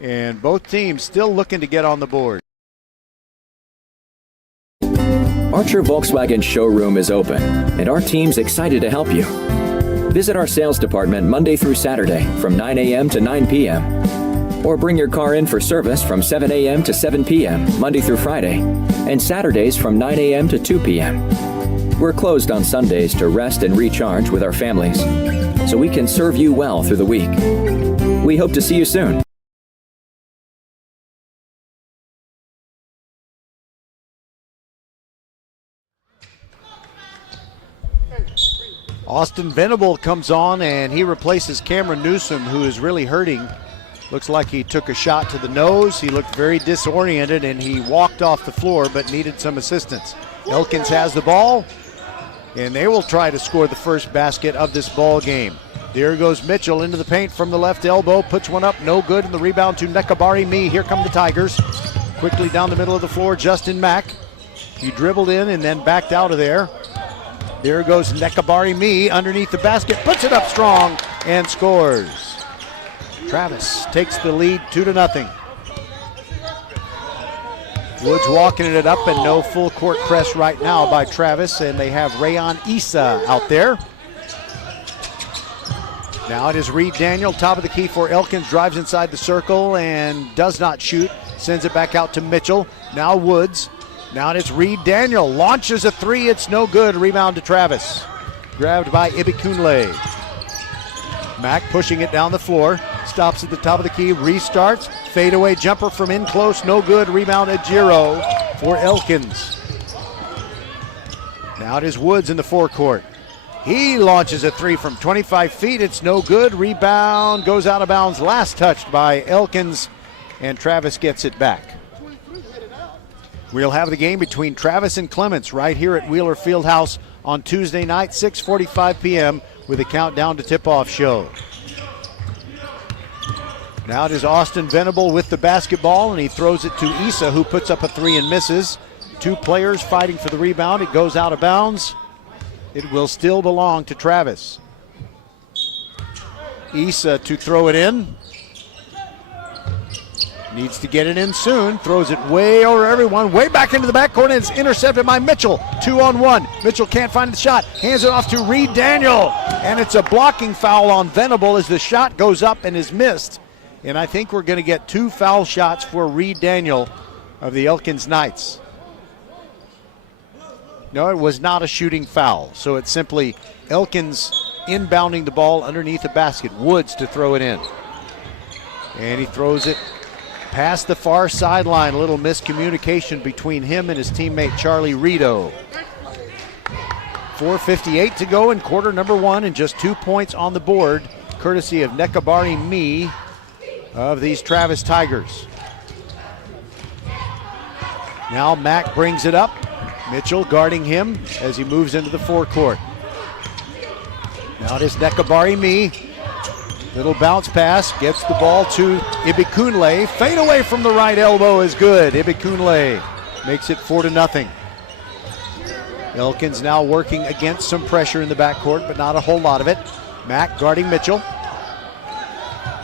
and both teams still looking to get on the board. Archer Volkswagen showroom is open, and our team's excited to help you. Visit our sales department Monday through Saturday from 9 a.m. to 9 p.m. Or bring your car in for service from 7 a.m. to 7 p.m. Monday through Friday, and Saturdays from 9 a.m. to 2 p.m. We're closed on Sundays to rest and recharge with our families, so we can serve you well through the week. We hope to see you soon. Austin Venable comes on, and he replaces Cameron Newsom, who is really hurting. Looks like he took a shot to the nose. He looked very disoriented, and he walked off the floor but needed some assistance. Elkins has the ball, and they will try to score the first basket of this ball game. There goes Mitchell into the paint from the left elbow, puts one up, no good, and the rebound to Nekabari Me. Here come the Tigers. Quickly down the middle of the floor, Justin Mack. He dribbled in and then backed out of there. There goes Nekabari Me underneath the basket, puts it up strong and scores. Travis takes the lead 2-0. Woods walking it up, and no full court press right now by Travis, and they have Rayon Issa out there. Now it is Reed Daniel, top of the key for Elkins, drives inside the circle and does not shoot, sends it back out to Mitchell. Now Woods. Now it's Reed Daniel, launches a three, it's no good, rebound to Travis. Grabbed by Ibikunle. Mack pushing it down the floor, stops at the top of the key, restarts, fadeaway jumper from in close, no good, rebound Ajiro for Elkins. Now it is Woods in the forecourt. He launches a three from 25 feet, it's no good, rebound goes out of bounds, last touched by Elkins, and Travis gets it back. We'll have the game between Travis and Clements right here at Wheeler Fieldhouse on Tuesday night, 6:45 p.m. with a countdown to tip-off show. Now it is Austin Venable with the basketball, and he throws it to Issa, who puts up a three and misses. Two players fighting for the rebound. It goes out of bounds. It will still belong to Travis. Issa to throw it in. Needs to get it in soon. Throws it way over everyone. Way back into the backcourt, and it's intercepted by Mitchell. 2-on-1. Mitchell can't find the shot. Hands it off to Reed Daniel. And it's a blocking foul on Venable as the shot goes up and is missed. And I think we're going to get two foul shots for Reed Daniel of the Elkins Knights. No, it was not a shooting foul. So it's simply Elkins inbounding the ball underneath the basket. Woods to throw it in. And he throws it past the far sideline. A little miscommunication between him and his teammate Charlie Rito. 4:58 to go in quarter number one, and just 2 points on the board, courtesy of Nekabari Me of these Travis Tigers. Now Mack brings it up. Mitchell guarding him as he moves into the forecourt. Now it is Nekabari Me. Little bounce pass, gets the ball to Ibikunle. Fade away from the right elbow is good. Ibikunle makes it 4-0. Elkins now working against some pressure in the backcourt, but not a whole lot of it. Mack guarding Mitchell.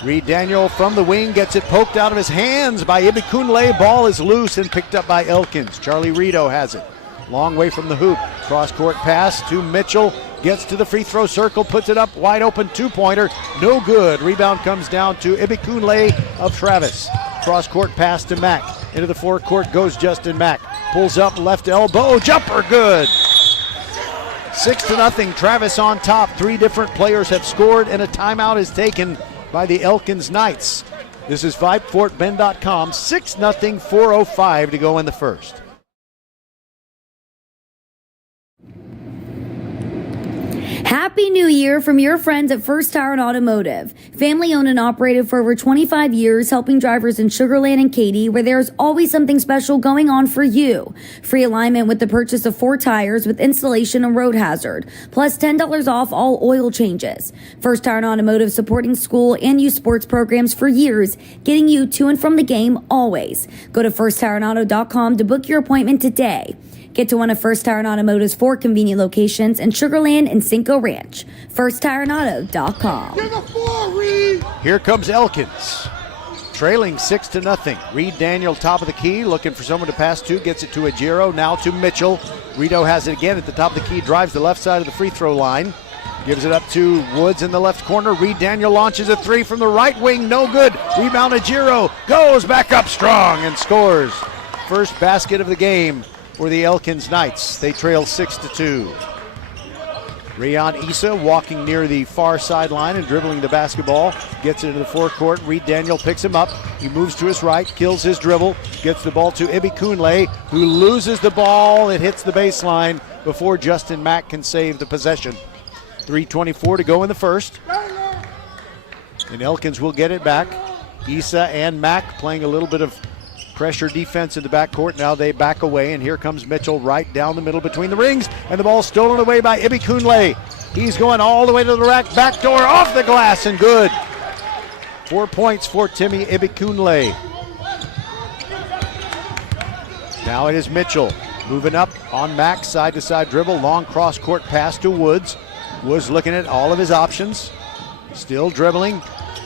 Reed Daniel from the wing gets it poked out of his hands by Ibikunle. Ball is loose and picked up by Elkins. Charlie Rito has it. Long way from the hoop. Cross-court pass to Mitchell. Gets to the free throw circle, puts it up, wide open, two-pointer, no good. Rebound comes down to Ibikunle of Travis. Cross-court pass to Mack. Into the forecourt goes Justin Mack. Pulls up, left elbow, jumper, good. 6-0, Travis on top. 3 different players have scored, and a timeout is taken by the Elkins Knights. This is VypeFortBend.com. 6-0, 4:05 to go in the first. Happy New Year from your friends at First Tire and Automotive. Family owned and operated for over 25 years, helping drivers in Sugar Land and Katy, where there's always something special going on for you. Free alignment with the purchase of 4 tires with installation and road hazard, plus $10 off all oil changes. First Tire and Automotive supporting school and youth sports programs for years, getting you to and from the game always. Go to firsttireandauto.com to book your appointment today. Get to one of First Tire and Automotive's 4 convenient locations in Sugar Land and Cinco Ranch. FirstTireandAuto.com. Here comes Elkins, trailing 6-0. Reed Daniel top of the key, looking for someone to pass to, gets it to Ajiro, now to Mitchell. Rito has it again at the top of the key, drives the left side of the free throw line. Gives it up to Woods in the left corner. Reed Daniel launches a 3 from the right wing, no good. Rebound Ajiro, goes back up strong and scores. First basket of the game for the Elkins Knights. They trail 6-2. Rayon Issa walking near the far sideline and dribbling the basketball. Gets it into the forecourt. Reed Daniel picks him up. He moves to his right, kills his dribble. Gets the ball to Ibikunle, who loses the ball. It hits the baseline before Justin Mack can save the possession. 3:24 to go in the first. And Elkins will get it back. Issa and Mack playing a little bit of pressure defense in the backcourt. Now they back away, and here comes Mitchell right down the middle between the rings, and the ball stolen away by Ibikunle. He's going all the way to the rack, backdoor off the glass, and good. 4 points for Timmy Ibikunle. Now it is Mitchell moving up on Max, side-to-side dribble, long cross-court pass to Woods. Woods looking at all of his options, still dribbling.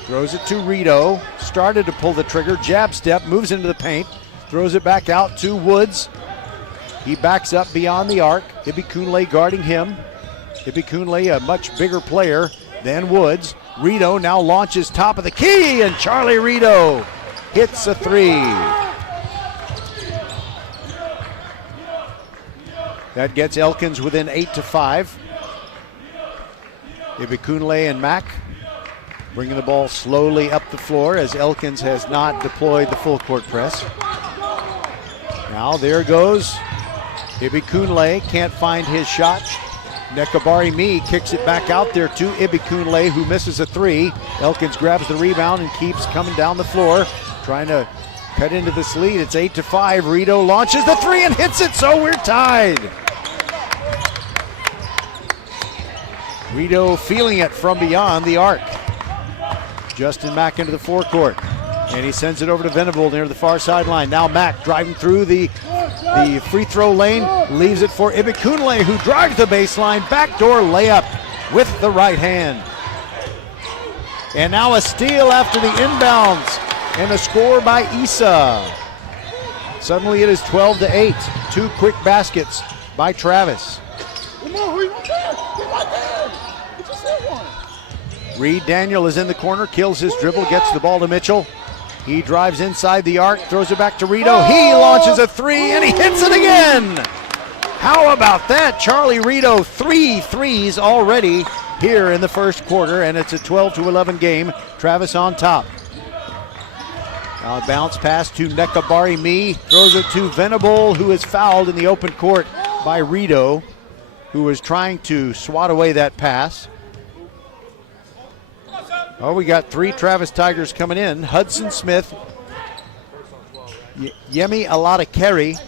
Throws it to Rito, started to pull the trigger, jab step, moves into the paint, throws it back out to Woods. He backs up beyond the arc. Ibikunle guarding him. Ibikunle, a much bigger player than Woods. Rito now launches top of the key, and Charlie Rito hits a 3. That gets Elkins within 8-5. Ibikunle and Mack bringing the ball slowly up the floor as Elkins has not deployed the full court press. Now there goes Ibikunle, can't find his shot. Nekabari Me kicks it back out there to Ibikunle, who misses a 3. Elkins grabs the rebound and keeps coming down the floor, trying to cut into this lead. It's 8-5. Rito launches the 3 and hits it, so we're tied. Rito feeling it from beyond the arc. Justin Mack into the forecourt, and he sends it over to Venable near the far sideline. Now Mack driving through the free throw lane, leaves it for Ibikunle, who drives the baseline, backdoor layup with the right hand. And now a steal after the inbounds, and a score by Issa. Suddenly it is 12-8. 2 quick baskets by Travis. Reed Daniel is in the corner, kills his dribble, gets the ball to Mitchell. He drives inside the arc, throws it back to Rito. He launches a 3, and he hits it again. How about that? Charlie Rito, 3 threes already here in the first quarter, and it's a 12-11 game. Travis on top. Now a bounce pass to Nekabari Me, throws it to Venable, who is fouled in the open court by Rito, who was trying to swat away that pass. Oh, we got 3 Travis Tigers coming in. Hudson Smith, Yemi Alata Kerry,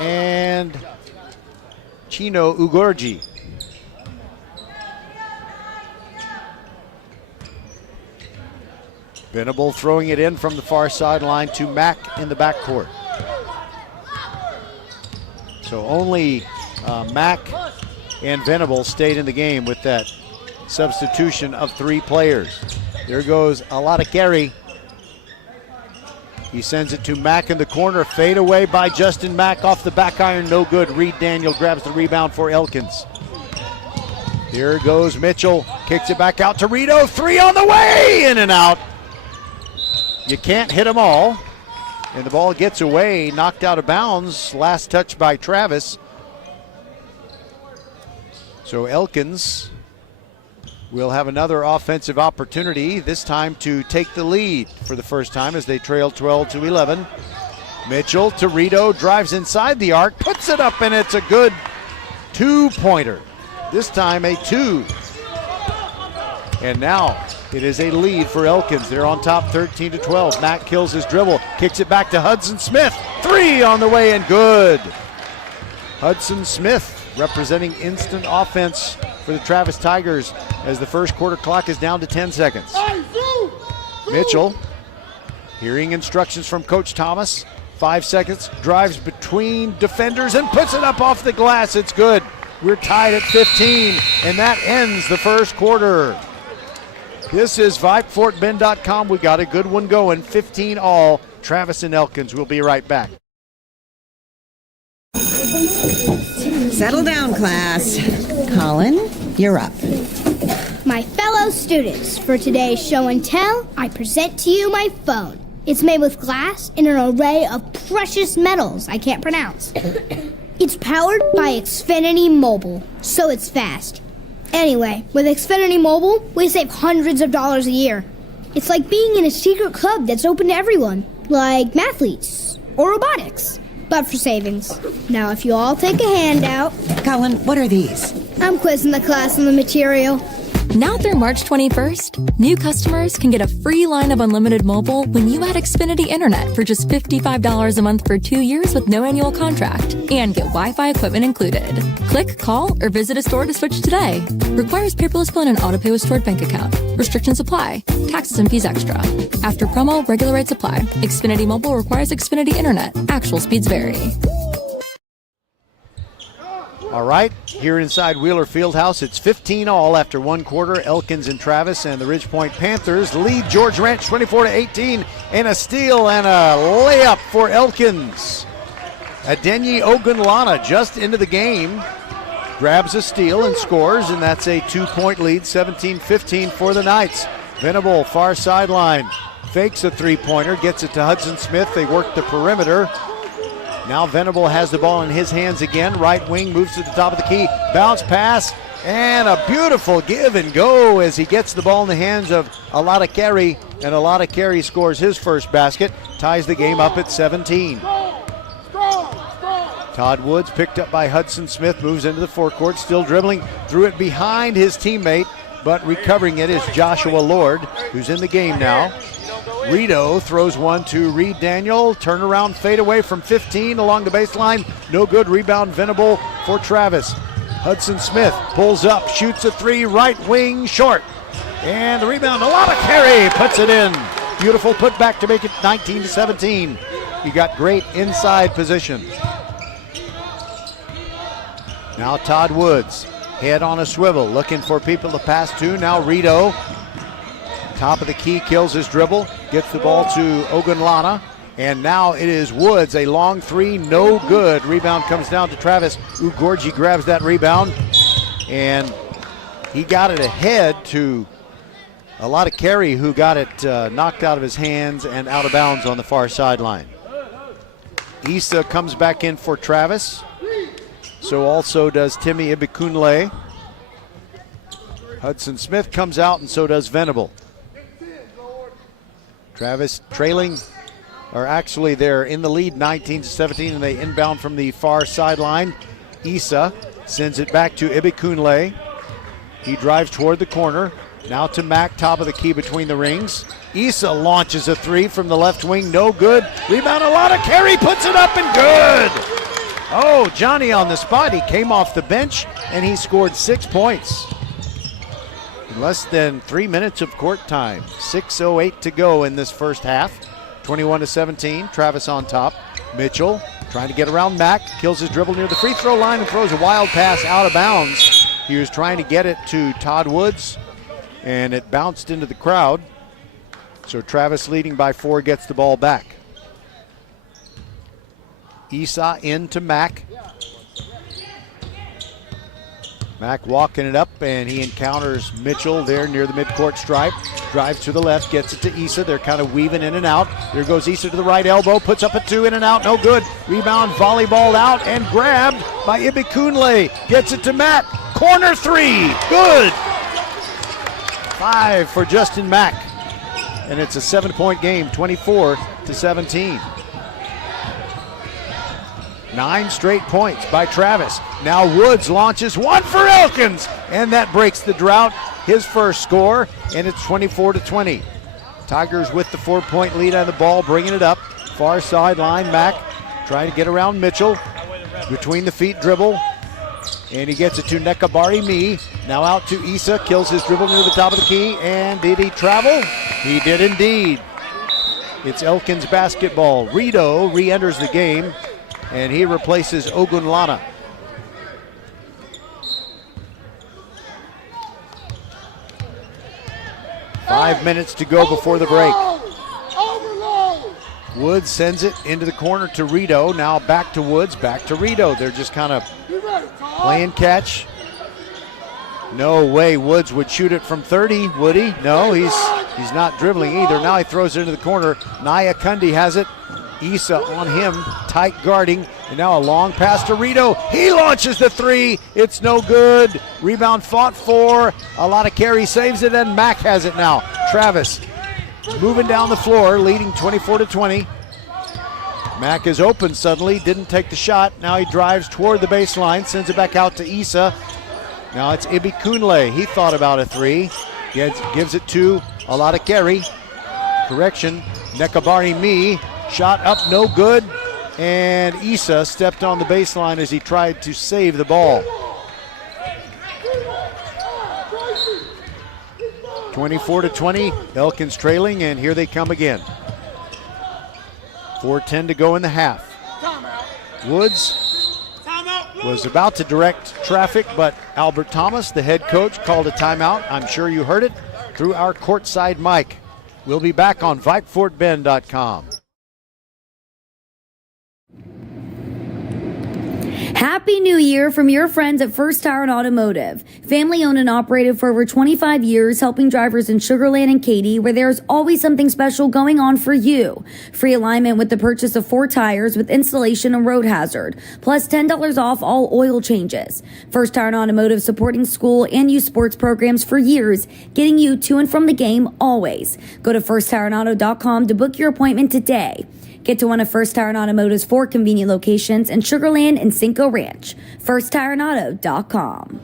and Chino Ugorji. Venable throwing it in from the far sideline to Mack in the backcourt. So only Mack and Venable stayed in the game with that substitution of 3 players. There goes Aladakari. He sends it to Mack in the corner. Fade away by Justin Mack off the back iron. No good. Reed Daniel grabs the rebound for Elkins. Here goes Mitchell. Kicks it back out to Rito. 3 on the way. In and out. You can't hit them all. And the ball gets away. Knocked out of bounds. Last touch by Travis. So Elkins will have another offensive opportunity, this time to take the lead for the first time as they trail 12-11. Mitchell to Rito, drives inside the arc, puts it up, and it's a good 2-pointer. This time a 2. And now it is a lead for Elkins. They're on top 13-12. Mack kills his dribble, kicks it back to Hudson Smith. 3 on the way and good. Hudson Smith representing instant offense for the Travis Tigers as the first quarter clock is down to 10 seconds. Mitchell, hearing instructions from Coach Thomas, 5 seconds, drives between defenders and puts it up off the glass. It's good. We're tied at 15, and that ends the first quarter. This is VypeFortBend.com. We got a good one going, 15 all. Travis and Elkins. We'll be right back. Settle down, class. Colin, you're up. My fellow students, for today's show and tell, I present to you my phone. It's made with glass and an array of precious metals I can't pronounce. It's powered by Xfinity Mobile, so it's fast. Anyway, with Xfinity Mobile, we save hundreds of dollars a year. It's like being in a secret club that's open to everyone, like mathletes or robotics, but for savings. Now, if you all take a handout... Colin, what are these? I'm quizzing the class on the material. Now through March 21st, new customers can get a free line of unlimited mobile when you add Xfinity Internet for just $55 a month for 2 years with no annual contract and get Wi-Fi equipment included. Click, call, or visit a store to switch today. Requires paperless bill and an auto-pay with stored bank account. Restrictions apply. Taxes and fees extra. After promo, regular rates apply. Xfinity Mobile requires Xfinity Internet. Actual speeds vary. All right, here inside Wheeler Fieldhouse, it's 15 all after 1 quarter. Elkins and Travis and the Ridgepoint Panthers lead George Ranch 24-18, and a steal and a layup for Elkins. Adenyi Ogunlana just into the game, grabs a steal and scores, and that's a 2-point lead, 17-15 for the Knights. Venable, far sideline, fakes a 3-pointer, gets it to Hudson Smith. They work the perimeter. Now Venable has the ball in his hands again. Right wing moves to the top of the key. Bounce pass and a beautiful give and go as he gets the ball in the hands of Aladakari. And Aladakari scores his first basket. Ties the game up at 17. Todd Woods picked up by Hudson Smith. Moves into the forecourt. Still dribbling. Threw it behind his teammate. But recovering it is Joshua Lord, who's in the game now. Rito throws one to Reed Daniel. Turnaround fade away from 15 along the baseline. No good. Rebound Venable for Travis. Hudson Smith pulls up, shoots a 3, right wing, short. And the rebound, Aladakari puts it in. Beautiful putback to make it 19-17. You got great inside position. Now Todd Woods, head on a swivel, looking for people to pass to. Now Rito. Top of the key, kills his dribble, gets the ball to Ogunlana, and now it is Woods, a long 3, no good. Rebound comes down to Travis. Ugorji grabs that rebound, and he got it ahead to Aladakari, who got it knocked out of his hands and out of bounds on the far sideline. Issa comes back in for Travis. So also does Timmy Ibikunle. Hudson Smith comes out, and so does Venable. Travis trailing, or actually they're in the lead 19-17, and they inbound from the far sideline. Issa sends it back to Ibikunle. He drives toward the corner. Now to Mack, top of the key between the rings. Issa launches a 3 from the left wing, no good. Rebound Aladakari puts it up and good. Oh, Johnny on the spot. He came off the bench and he scored 6 points. In less than 3 minutes of court time. 6:08 to go in this first half. 21-17. Travis on top. Mitchell trying to get around Mack. Kills his dribble near the free throw line and throws a wild pass out of bounds. He was trying to get it to Todd Woods, and it bounced into the crowd. So Travis, leading by 4, gets the ball back. Issa into Mack. Mack walking it up, and he encounters Mitchell there near the midcourt stripe. Drives to the left, gets it to Issa. They're kind of weaving in and out. There goes Issa to the right elbow, puts up a 2, in and out, no good. Rebound, volleyball out, and grabbed by Ibikunle. Gets it to Mack. Corner 3, good. 5 for Justin Mack. And it's a 7-point game, 24-17. 9 straight points by Travis. Now Woods launches one for Elkins, and that breaks the drought. His first score, and it's 24-20. Tigers with the 4-point lead on the ball, bringing it up. Far sideline, Mack trying to get around Mitchell. Between the feet dribble, and he gets it to Nekabari Me. Now out to Issa, kills his dribble near the top of the key, and did he travel? He did indeed. It's Elkins basketball. Rito re-enters the game, and he replaces Ogunlana. Five minutes to go before the break. Woods sends it into the corner to Rito. Now back to Woods, back to Rito. They're just kind of playing catch. No way Woods would shoot it from 30, would he? No, he's not dribbling either. Now he throws it into the corner. Naya Kundi has it. Issa on him, tight guarding, and now a long pass to Rito. He launches the 3. It's no good. Rebound fought for. A lot of carry, saves it, and Mack has it now. Travis moving down the floor, leading 24-20. Mack is open suddenly, didn't take the shot. Now he drives toward the baseline, sends it back out to Issa. Now it's Ibikunle. He thought about a 3. Gives it to a lot of carry. Correction, Nekabari Me. Shot up, no good, and Issa stepped on the baseline as he tried to save the ball. 24-20, Elkins trailing, and here they come again. 4:10 to go in the half. Woods was about to direct traffic, but Albert Thomas, the head coach, called a timeout. I'm sure you heard it through our courtside mic. We'll be back on VypeFortBend.com. Happy New Year from your friends at First Tire and Automotive. Family owned and operated for over 25 years, helping drivers in Sugar Land and Katy, where there's always something special going on for you. Free alignment with the purchase of 4 tires with installation and road hazard, plus $10 off all oil changes. First Tire and Automotive supporting school and youth sports programs for years, getting you to and from the game always. Go to firsttireandauto.com to book your appointment today. Get to one of First Tire and Automotive's 4 convenient locations in Sugar Land and Cinco Ranch. FirstTireandAuto.com.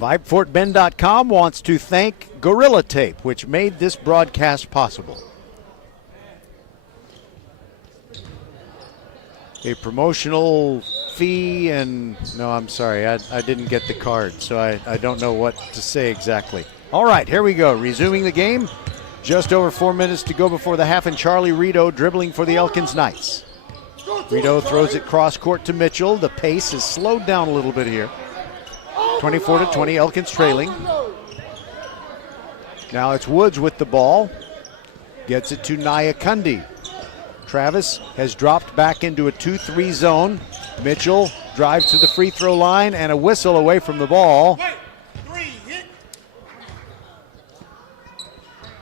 VypeFortBend.com wants to thank Gorilla Tape, which made this broadcast possible. A promotional fee and... No, I'm sorry, I didn't get the card, so I don't know what to say exactly. All right, here we go. Resuming the game. Just over 4 minutes to go before the half, and Charlie Rito dribbling for the Elkins Knights. Rito throws it cross court to Mitchell. The pace is slowed down a little bit here. 24-20, Elkins trailing. Now it's Woods with the ball. Gets it to Naya Kundi. Travis has dropped back into a 2-3 zone. Mitchell drives to the free throw line and a whistle away from the ball.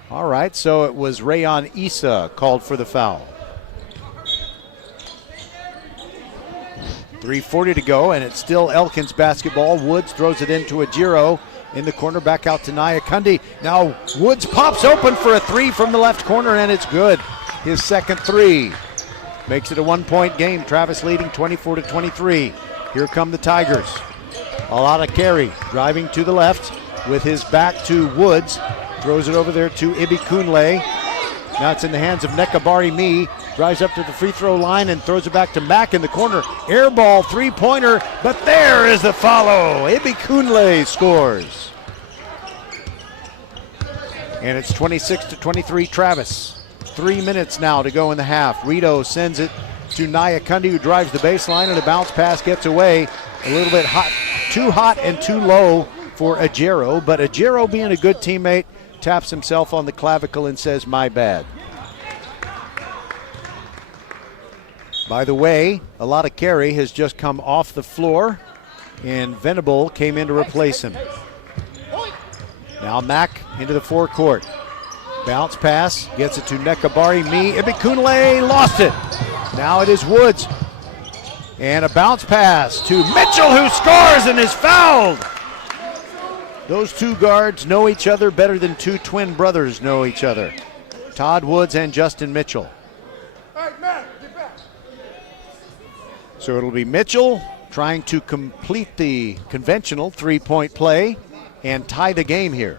All right, so it was Rayon Issa called for the foul. 3:40 to go, and it's still Elkins basketball. Woods throws it into a Giro in the corner, back out to Naya Kundi. Now Woods pops open for a 3 from the left corner, and it's good. His second 3 makes it a 1-point game. Travis leading 24-23. Here come the Tigers. A lot of carry, driving to the left with his back to Woods. Throws it over there to Ibikunle. Now it's in the hands of Nekabari Me. drives up to the free throw line and throws it back to Mack in the corner. Air ball, three-pointer, but there is the follow. Ibikunle scores. And it's 26-23 Travis. 3 minutes now to go in the half. Rito sends it to Nyakundi, who drives the baseline, and a bounce pass gets away. A little bit hot, too hot and too low for Ajero, but Ajero, being a good teammate, taps himself on the clavicle and says, my bad. By the way, a lot of carry has just come off the floor, and Venable came in to replace him. Now Mack into the forecourt. Bounce pass, gets it to Nekabari Me. Ibikunle lost it. Now it is Woods. And a bounce pass to Mitchell, who scores and is fouled. Those two guards know each other better than two twin brothers know each other. Todd Woods and Justin Mitchell. So it'll be Mitchell trying to complete the conventional three-point play and tie the game here.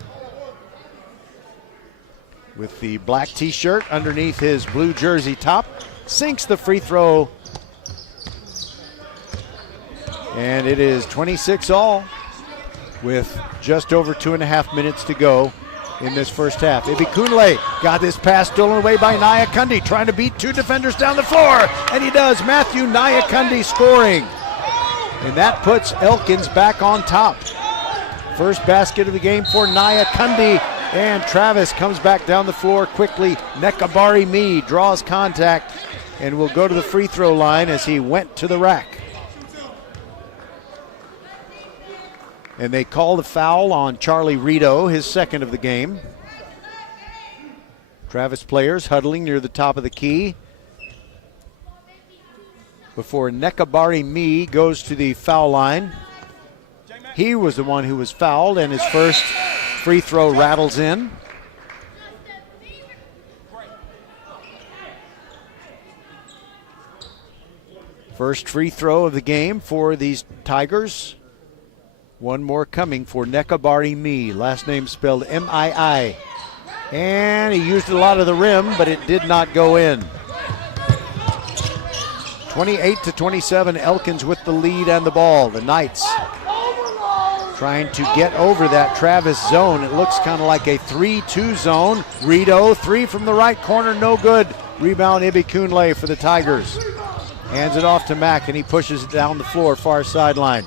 With the black t-shirt underneath his blue jersey top, sinks the free throw. And it is 26-all with just over 2.5 minutes to go in this first half. Ibikunle got this pass stolen away by Nyakundi, trying to beat two defenders down the floor, and he does. Matthew Nyakundi scoring. And that puts Elkins back on top. First basket of the game for Nyakundi, and Travis comes back down the floor quickly. Nekabari Me draws contact and will go to the free throw line as he went to the rack. And they call the foul on Charlie Rito, his second of the game. Travis players huddling near the top of the key before Nekabari Me goes to the foul line. He was the one who was fouled, and his first free throw rattles in. First free throw of the game for these Tigers. One more coming for Nekabari Me, last name spelled M-I-I. And he used a lot of the rim, but it did not go in. 28-27, Elkins with the lead and the ball. The Knights trying to get over that Travis zone. It looks kind of like a 3-2 zone. Rito, three from the right corner, no good. Rebound Ibikunle for the Tigers. Hands it off to Mack, and he pushes it down the floor, far sideline.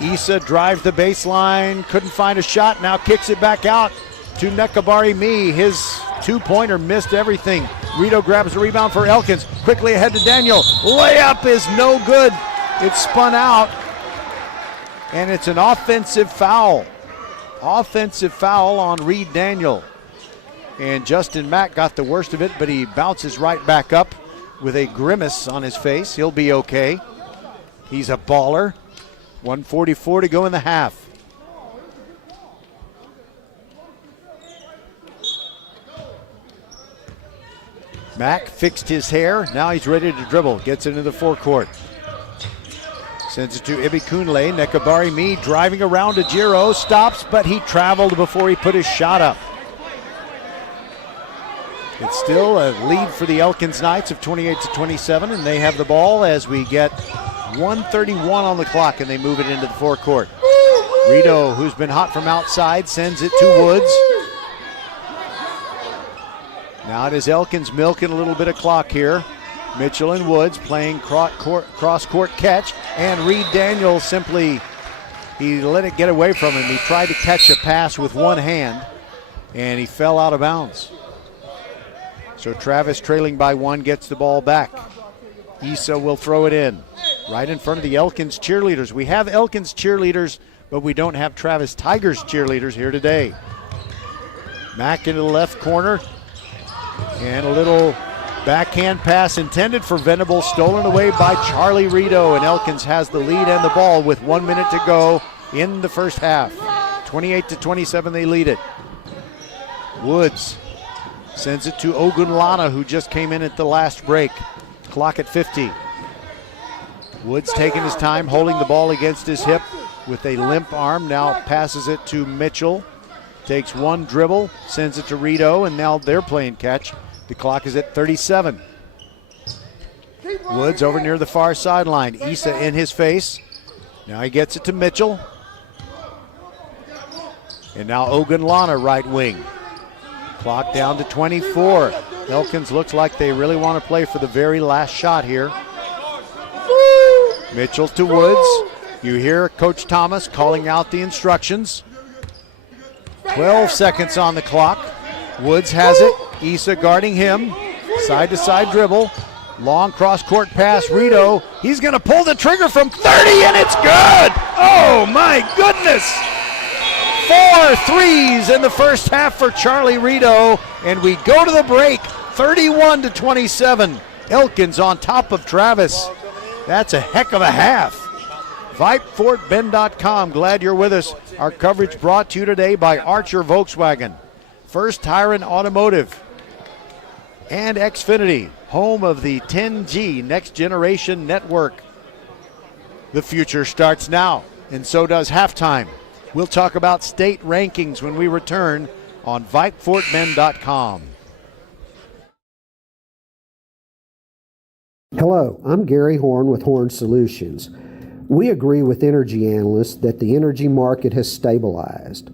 Issa drives the baseline, couldn't find a shot, now kicks it back out to Nekabari Me. His two-pointer missed everything. Rito grabs the rebound for Elkins, quickly ahead to Daniel. Layup is no good. It's spun out, and it's an offensive foul. Offensive foul on Reed Daniel. And Justin Mack got the worst of it, but he bounces right back up with a grimace on his face. He'll be okay. He's a baller. 1:44 to go in the half. Mack fixed his hair. Now he's ready to dribble. Gets into the forecourt. Sends it to Ibikunle. Nekabari Me driving around to Giro. Stops, but he traveled before he put his shot up. It's still a lead for the Elkins Knights of 28-27, and they have the ball as we get 1:31 on the clock, and they move it into the forecourt. Rito, who's been hot from outside, sends it to Woods. Now it is Elkins milking a little bit of clock here. Mitchell and Woods playing cross-court catch, and Reed Daniel simply, he let it get away from him. He tried to catch a pass with one hand, and he fell out of bounds. So Travis, trailing by one, gets the ball back. Issa will throw it in, right in front of the Elkins cheerleaders. We have Elkins cheerleaders, but we don't have Travis Tigers cheerleaders here today. Mack into the left corner, and a little backhand pass intended for Venable, stolen away by Charlie Rito, and Elkins has the lead and the ball with 1 minute to go in the first half. 28-27, they lead it. Woods sends it to Ogunlana, who just came in at the last break. Clock at 50. Woods taking his time, holding the ball against his hip with a limp arm. Now passes it to Mitchell. Takes one dribble, sends it to Rito, and now they're playing catch. The clock is at 37. Woods over near the far sideline. Issa in his face. Now he gets it to Mitchell. And now Ogunlana right wing. Clock down to 24. Elkins looks like they really want to play for the very last shot here. Mitchell to Woods. You hear Coach Thomas calling out the instructions. 12 seconds on the clock. Woods has it. Issa guarding him. Side-to-side dribble. Long cross-court pass. Rito. He's going to pull the trigger from 30, and it's good! Oh, my goodness! 4 threes in the first half for Charlie Rito, and we go to the break. 31-27. Elkins on top of Travis. That's a heck of a half. VypeFortBend.com. Glad you're with us. Our coverage brought to you today by Archer Volkswagen, First Tire and Automotive, and Xfinity, home of the 10G Next Generation Network. The future starts now, and so does halftime. We'll talk about state rankings when we return on VypeFortBend.com. Hello, I'm Gary Horn with Horn Solutions. We agree with energy analysts that the energy market has stabilized.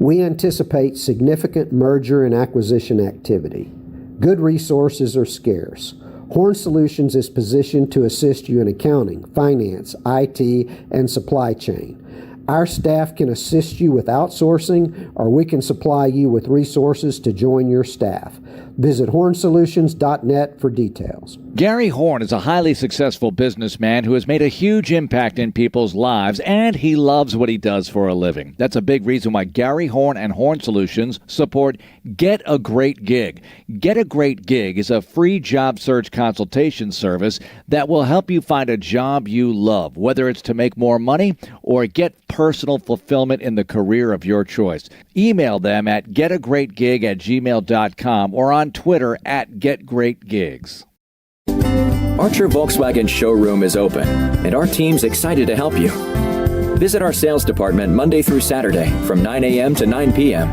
We anticipate significant merger and acquisition activity. Good resources are scarce. Horn Solutions is positioned to assist you in accounting, finance, IT, and supply chain. Our staff can assist you with outsourcing, or we can supply you with resources to join your staff. Visit hornsolutions.net for details. Gary Horn is a highly successful businessman who has made a huge impact in people's lives, and he loves what he does for a living. That's a big reason why Gary Horn and Horn Solutions support Get a Great Gig. Get a Great Gig is a free job search consultation service that will help you find a job you love, whether it's to make more money or get personal fulfillment in the career of your choice. Email them at getagreatgig@gmail.com or on Twitter at getgreatgigs. Archer Volkswagen showroom is open, and our team's excited to help you. Visit our sales department Monday through Saturday from 9 a.m. to 9 p.m.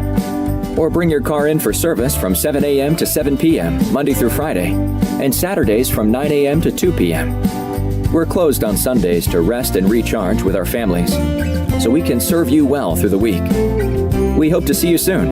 Or bring your car in for service from 7 a.m. to 7 p.m. Monday through Friday, and Saturdays from 9 a.m. to 2 p.m. We're closed on Sundays to rest and recharge with our families, so we can serve you well through the week. We hope to see you soon.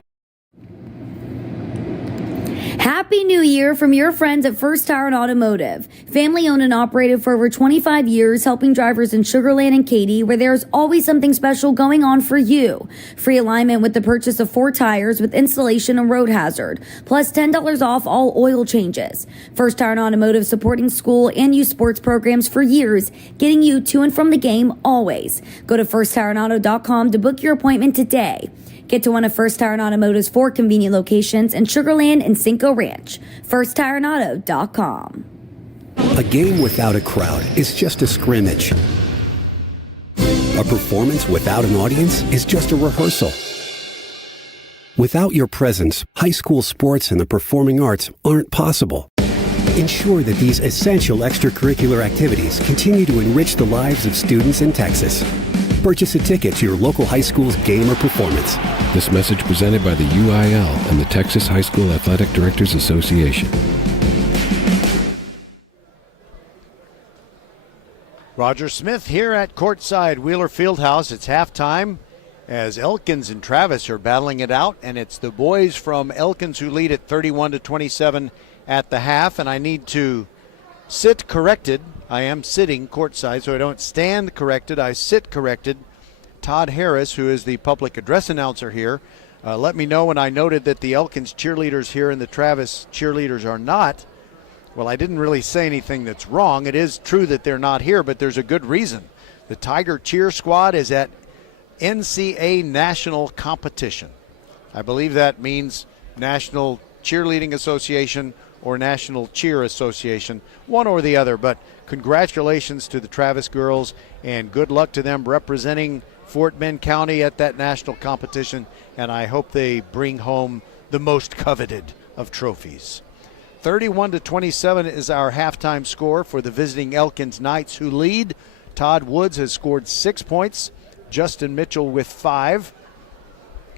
Happy New Year from your friends at First Tire and Automotive. Family owned and operated for over 25 years, helping drivers in Sugar Land and Katy, where there's always something special going on for you. Free alignment with the purchase of 4 tires with installation and road hazard, plus $10 off all oil changes. First Tire and Automotive supporting school and youth sports programs for years, getting you to and from the game always. Go to firsttireandauto.com to book your appointment today. Get to one of First Tire and Automotive's 4 convenient locations in Sugar Land and Cinco Ranch. FirstTireandAuto.com. A game without a crowd is just a scrimmage. A performance without an audience is just a rehearsal. Without your presence, high school sports and the performing arts aren't possible. Ensure that these essential extracurricular activities continue to enrich the lives of students in Texas. Purchase a ticket to your local high school's game or performance. This message presented by the UIL and the Texas High School Athletic Directors Association. Roger Smith here at courtside Wheeler Fieldhouse. It's halftime as Elkins and Travis are battling it out, and it's the boys from Elkins who lead at 31-27 at the half, and I need to sit corrected. I am sitting courtside, so I don't stand corrected. I sit corrected. Todd Harris, who is the public address announcer here, let me know when I noted that the Elkins cheerleaders here and the Travis cheerleaders are not. Well, I didn't really say anything that's wrong. It is true that they're not here, but there's a good reason. The Tiger Cheer Squad is at NCA National Competition. I believe that means National Cheerleading Association or National Cheer Association, one or the other. But congratulations to the Travis girls, and good luck to them representing Fort Bend County at that national competition, and I hope they bring home the most coveted of trophies. 31-27 is our halftime score for the visiting Elkins Knights, who lead. Todd Woods has scored 6 points, Justin Mitchell with 5,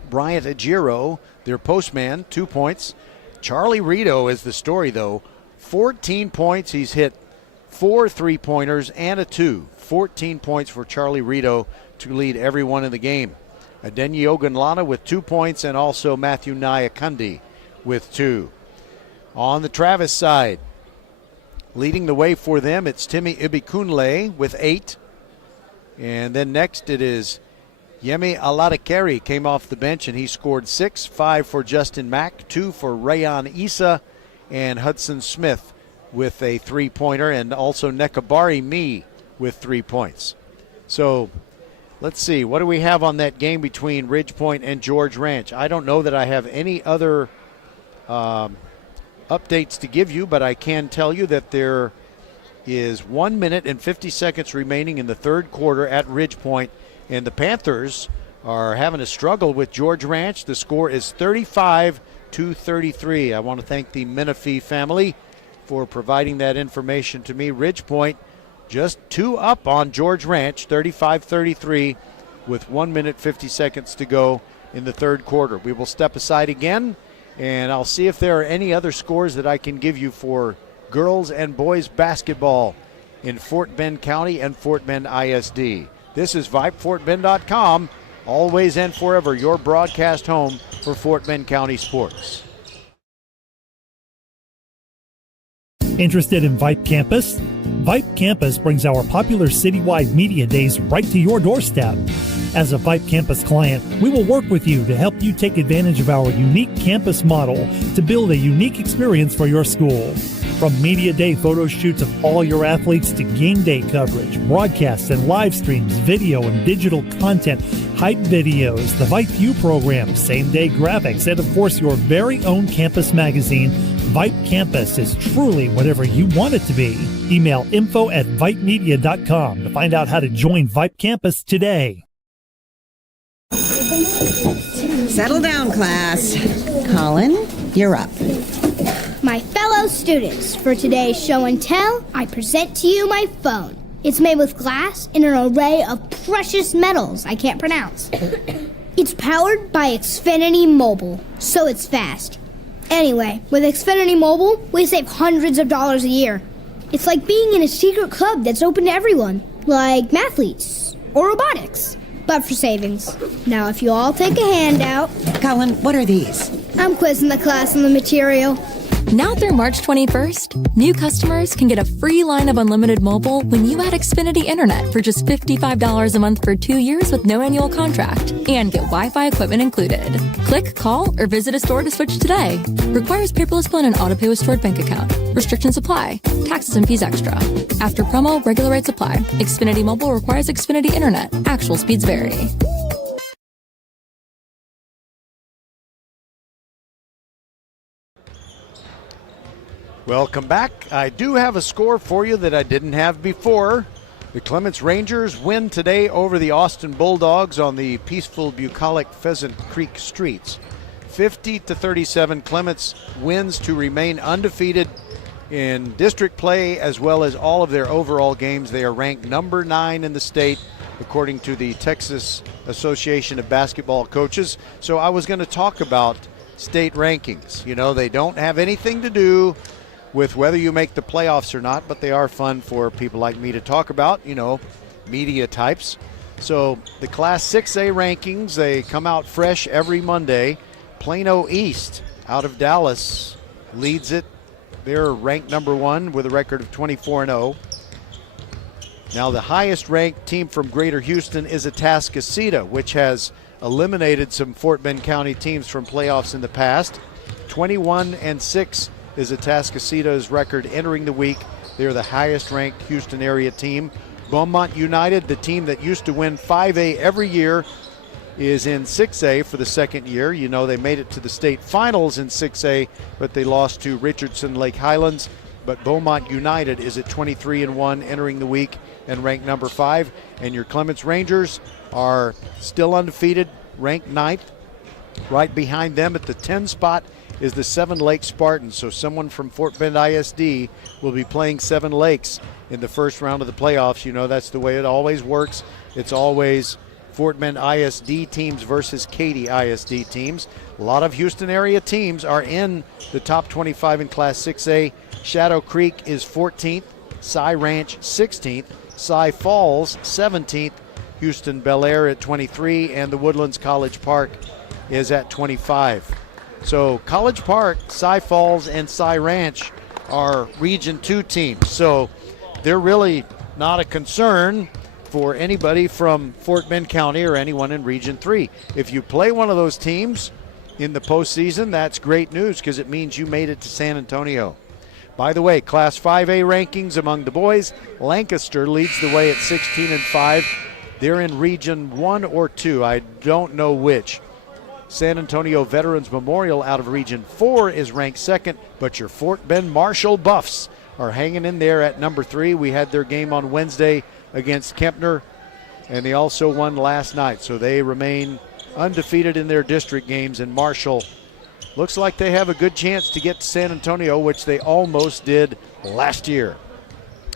Bryant Agiro, their postman, 2 points. Charlie Rito is the story, though. 14 points. He's hit 4 3-pointers and a 2. 14 points for Charlie Rito to lead everyone in the game. Adenyi Ogunlana with 2 points, and also Matthew Nyakundi with 2. On the Travis side, leading the way for them, it's Timmy Ibikunle with 8. And then next it is Yemi Aladakeri, came off the bench and he scored 6. 5 for Justin Mack, 2 for Rayan Issa, and Hudson Smith with a 3-pointer, and also Nekabari Me with 3 points. So let's see, what do we have on that game between Ridgepoint and George Ranch? I don't know that I have any other updates to give you, but I can tell you that there is 1 minute and 50 seconds remaining in the third quarter at Ridgepoint, and the Panthers are having a struggle with George Ranch. The score is 35-33. I want to thank the Menifee family for providing that information to me. Ridgepoint just 2 up on George Ranch, 35-33, with 1 minute 50 seconds to go in the third quarter. We will step aside again, and I'll see if there are any other scores that I can give you for girls and boys basketball in Fort Bend County and Fort Bend ISD. This is VypeFortBend.com, always and forever your broadcast home for Fort Bend County sports. Interested in Vype Campus? Vype Campus brings our popular citywide media days right to your doorstep. As a Vype Campus client, we will work with you to help you take advantage of our unique campus model to build a unique experience for your school. From media day photo shoots of all your athletes to game day coverage, broadcasts and live streams, video and digital content, hype videos, the Vype U program, same-day graphics, and of course your very own campus magazine, Vype Campus is truly whatever you want it to be. Email info@vypemedia.com to find out how to join Vype Campus today. Settle down, class. Colin, you're up. My fellow students, for today's show and tell, I present to you my phone. It's made with glass and an array of precious metals I can't pronounce. It's powered by Xfinity Mobile, so it's fast. Anyway, with Xfinity Mobile, we save hundreds of dollars a year. It's like being in a secret club that's open to everyone, like mathletes or robotics, but for savings. Now, if you all take a handout... Colin, what are these? I'm quizzing the class on the material. Now through March 21st, new customers can get a free line of unlimited mobile when you add Xfinity Internet for just $55 a month for 2 years with no annual contract and get Wi-Fi equipment included. Click, call, or visit a store to switch today. Requires paperless bill and an auto-pay with stored bank account. Restrictions apply. Taxes and fees extra. After promo, regular rates apply. Xfinity Mobile requires Xfinity Internet. Actual speeds vary. Welcome back. I do have a score for you that I didn't have before. The Clements Rangers win today over the Austin Bulldogs on the peaceful bucolic Pheasant Creek streets. 50-37, Clements wins to remain undefeated in district play as well as all of their overall games. They are ranked number 9 in the state according to the Texas Association of Basketball Coaches. So I was going to talk about state rankings. You know, they don't have anything to do with whether you make the playoffs or not, but they are fun for people like me to talk about, you know, media types. So the Class 6A rankings, they come out fresh every Monday. Plano East out of Dallas leads it. They're ranked number 1 with a record of 24-0. Now the highest ranked team from Greater Houston is Atascocita, which has eliminated some Fort Bend County teams from playoffs in the past. 21-6 is Atascocita's record entering the week. They're the highest ranked Houston area team. Beaumont United, the team that used to win 5A every year, is in 6A for the second year. You know, they made it to the state finals in 6A, but they lost to Richardson Lake Highlands. But Beaumont United is at 23-1 entering the week and ranked number 5. And your Clements Rangers are still undefeated, ranked 9th. Right behind them at the 10 spot is the Seven Lakes Spartans. So someone from Fort Bend ISD will be playing Seven Lakes in the first round of the playoffs. You know, that's the way it always works. It's always Fort Bend ISD teams versus Katy ISD teams. A lot of Houston area teams are in the top 25 in Class 6A. Shadow Creek is 14th, Cy Ranch 16th, Cy Falls 17th, Houston Bel Air at 23, and the Woodlands College Park is at 25. So College Park, Cy Falls, and Cy Ranch are Region 2 teams. So they're really not a concern for anybody from Fort Bend County or anyone in Region 3. If you play one of those teams in the postseason, that's great news because it means you made it to San Antonio. By the way, Class 5A rankings among the boys, Lancaster leads the way at 16-5. They're in Region 1 or 2. I don't know which. San Antonio Veterans Memorial out of Region 4 is ranked second, but your Fort Bend Marshall Buffs are hanging in there at number 3. We had their game on Wednesday against Kempner, and they also won last night. So they remain undefeated in their district games, and Marshall looks like they have a good chance to get to San Antonio, which they almost did last year.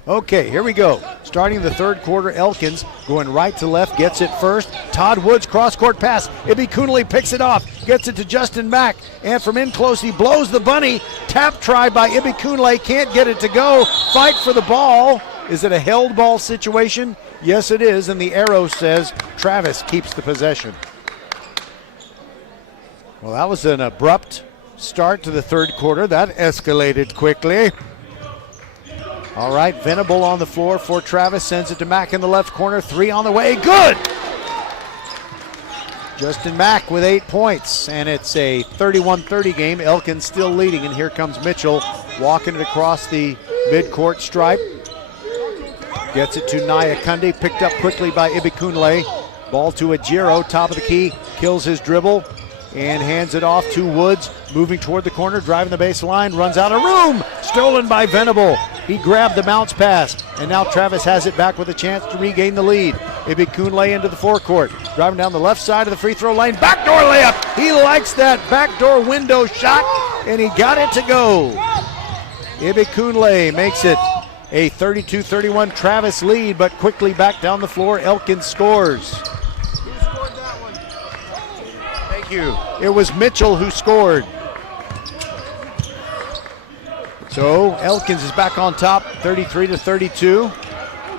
Okay, here we go. Starting the third quarter, Elkins going right to left, gets it first. Todd Woods, cross-court pass. Ibby Coonley picks it off, gets it to Justin Mack, and from in close, he blows the bunny. Tap try by Ibby Coonley, can't get it to go. Fight for the ball. Is it a held ball situation? Yes, it is, and the arrow says Travis keeps the possession. Well, that was an abrupt start to the third quarter. That escalated quickly. All right, Venable on the floor for Travis, sends it to Mack in the left corner. 3 on the way, good! Justin Mack with 8 points, and it's a 31-30 game. Elkins still leading, and here comes Mitchell walking it across the midcourt stripe. Gets it to Naya Kundi, picked up quickly by Ibby Coonley. Ball to Ajiro, top of the key, kills his dribble, and hands it off to Woods, moving toward the corner, driving the baseline, runs out of room, stolen by Venable. He grabbed the bounce pass, and now Travis has it back with a chance to regain the lead. Ibby Coonley into the forecourt, driving down the left side of the free throw lane, backdoor layup. He likes that backdoor window shot, and he got it to go. Ibby Coonley makes it a 32-31 Travis lead, but quickly back down the floor, Elkins scores. Who scored that one? Thank you. It was Mitchell who scored. So Elkins is back on top, 33-32.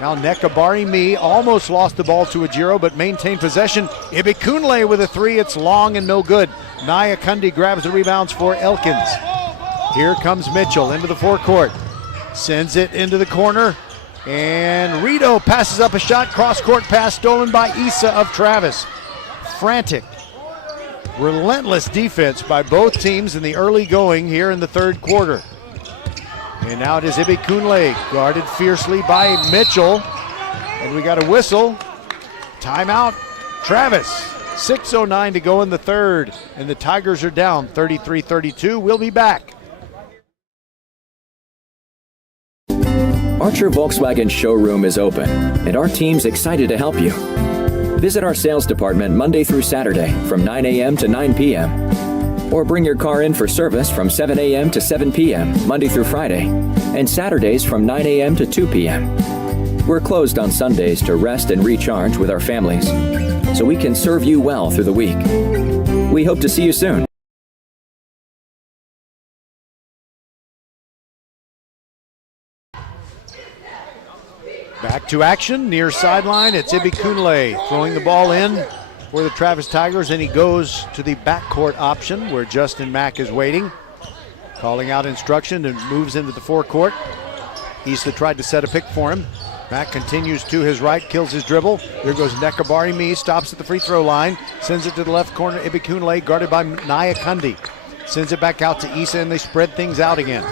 Now Nekabari Me almost lost the ball to Ajiro, but maintained possession. Ibby Coonley with a 3, it's long and no good. Naya Kundi grabs the rebounds for Elkins. Here comes Mitchell into the forecourt. Sends it into the corner, and Rito passes up a shot, cross-court pass stolen by Issa of Travis. Frantic, relentless defense by both teams in the early going here in the third quarter. And now it is Ibby Coonley, guarded fiercely by Mitchell, and we got a whistle. Timeout, Travis. 6:09 to go in the third, and the Tigers are down 33-32. We'll be back. Archer Volkswagen showroom is open, and our team's excited to help you. Visit our sales department Monday through Saturday from 9 a.m. to 9 p.m. Or bring your car in for service from 7 a.m. to 7 p.m. Monday through Friday, and Saturdays from 9 a.m. to 2 p.m. We're closed on Sundays to rest and recharge with our families, so we can serve you well through the week. We hope to see you soon. Back to action, near sideline. It's Ibby Coonley throwing the ball in for the Travis Tigers, and he goes to the backcourt option where Justin Mack is waiting. Calling out instruction and moves into the forecourt. Issa tried to set a pick for him. Mack continues to his right, kills his dribble. There goes Nekabari Me, stops at the free throw line, sends it to the left corner. Ibby Coonley guarded by Naya Kundi. Sends it back out to Issa, and they spread things out again.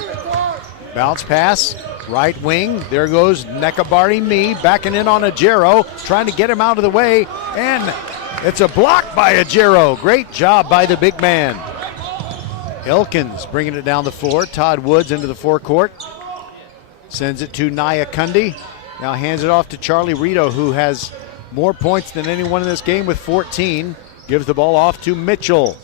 Bounce pass. Right wing, there goes Nekabari Me, backing in on Ajiro, trying to get him out of the way, and it's a block by Ajiro. Great job by the big man. Elkins bringing it down the floor. Todd Woods into the forecourt. Sends it to Naya Kundi. Now hands it off to Charlie Rito, who has more points than anyone in this game with 14. Gives the ball off to Mitchell.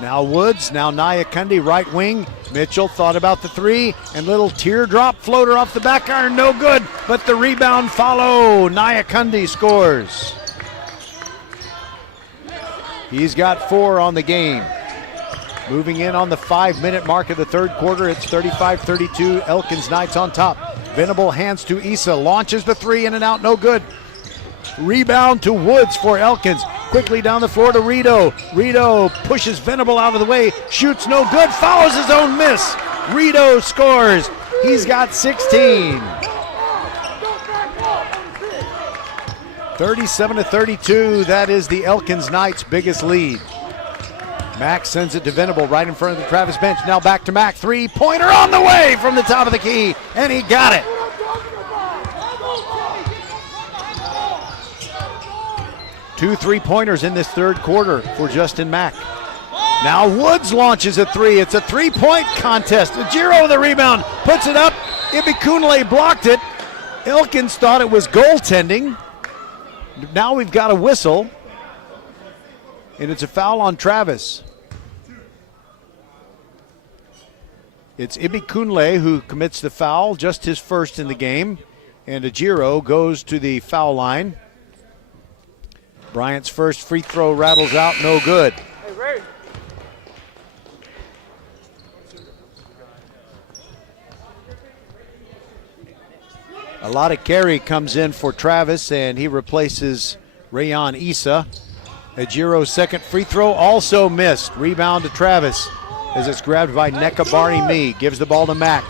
Now Woods, now Naya Kundi, right wing. Mitchell thought about the 3, and little teardrop floater off the back iron, no good, but the rebound follow. Naya Kundi scores. He's got 4 on the game. Moving in on the 5-minute mark of the third quarter, it's 35-32, Elkins Knights on top. Venable hands to Issa, launches the three, in and out, no good. Rebound to Woods for Elkins. Quickly down the floor to Rito. Rito pushes Venable out of the way, shoots no good, fouls his own miss. Rito scores. He's got 16. 37-32, that is the Elkins Knights' biggest lead. Mack sends it to Venable right in front of the Travis bench. Now back to Mack, three-pointer on the way from the top of the key, and he got it. Two three-pointers in this third quarter for Justin Mack. Now Woods launches a three. It's a three-point contest. Ejiro the rebound, puts it up. Ibikunle blocked it. Elkins thought it was goaltending. Now we've got a whistle, and it's a foul on Travis. It's Ibikunle who commits the foul, just his first in the game, and Ejiro goes to the foul line. Bryant's first free throw rattles out, no good. A lot of carry comes in for Travis, and he replaces Rayon Issa. Ejiro's second free throw also missed. Rebound to Travis as it's grabbed by Nekabari Me. Gives the ball to Mack.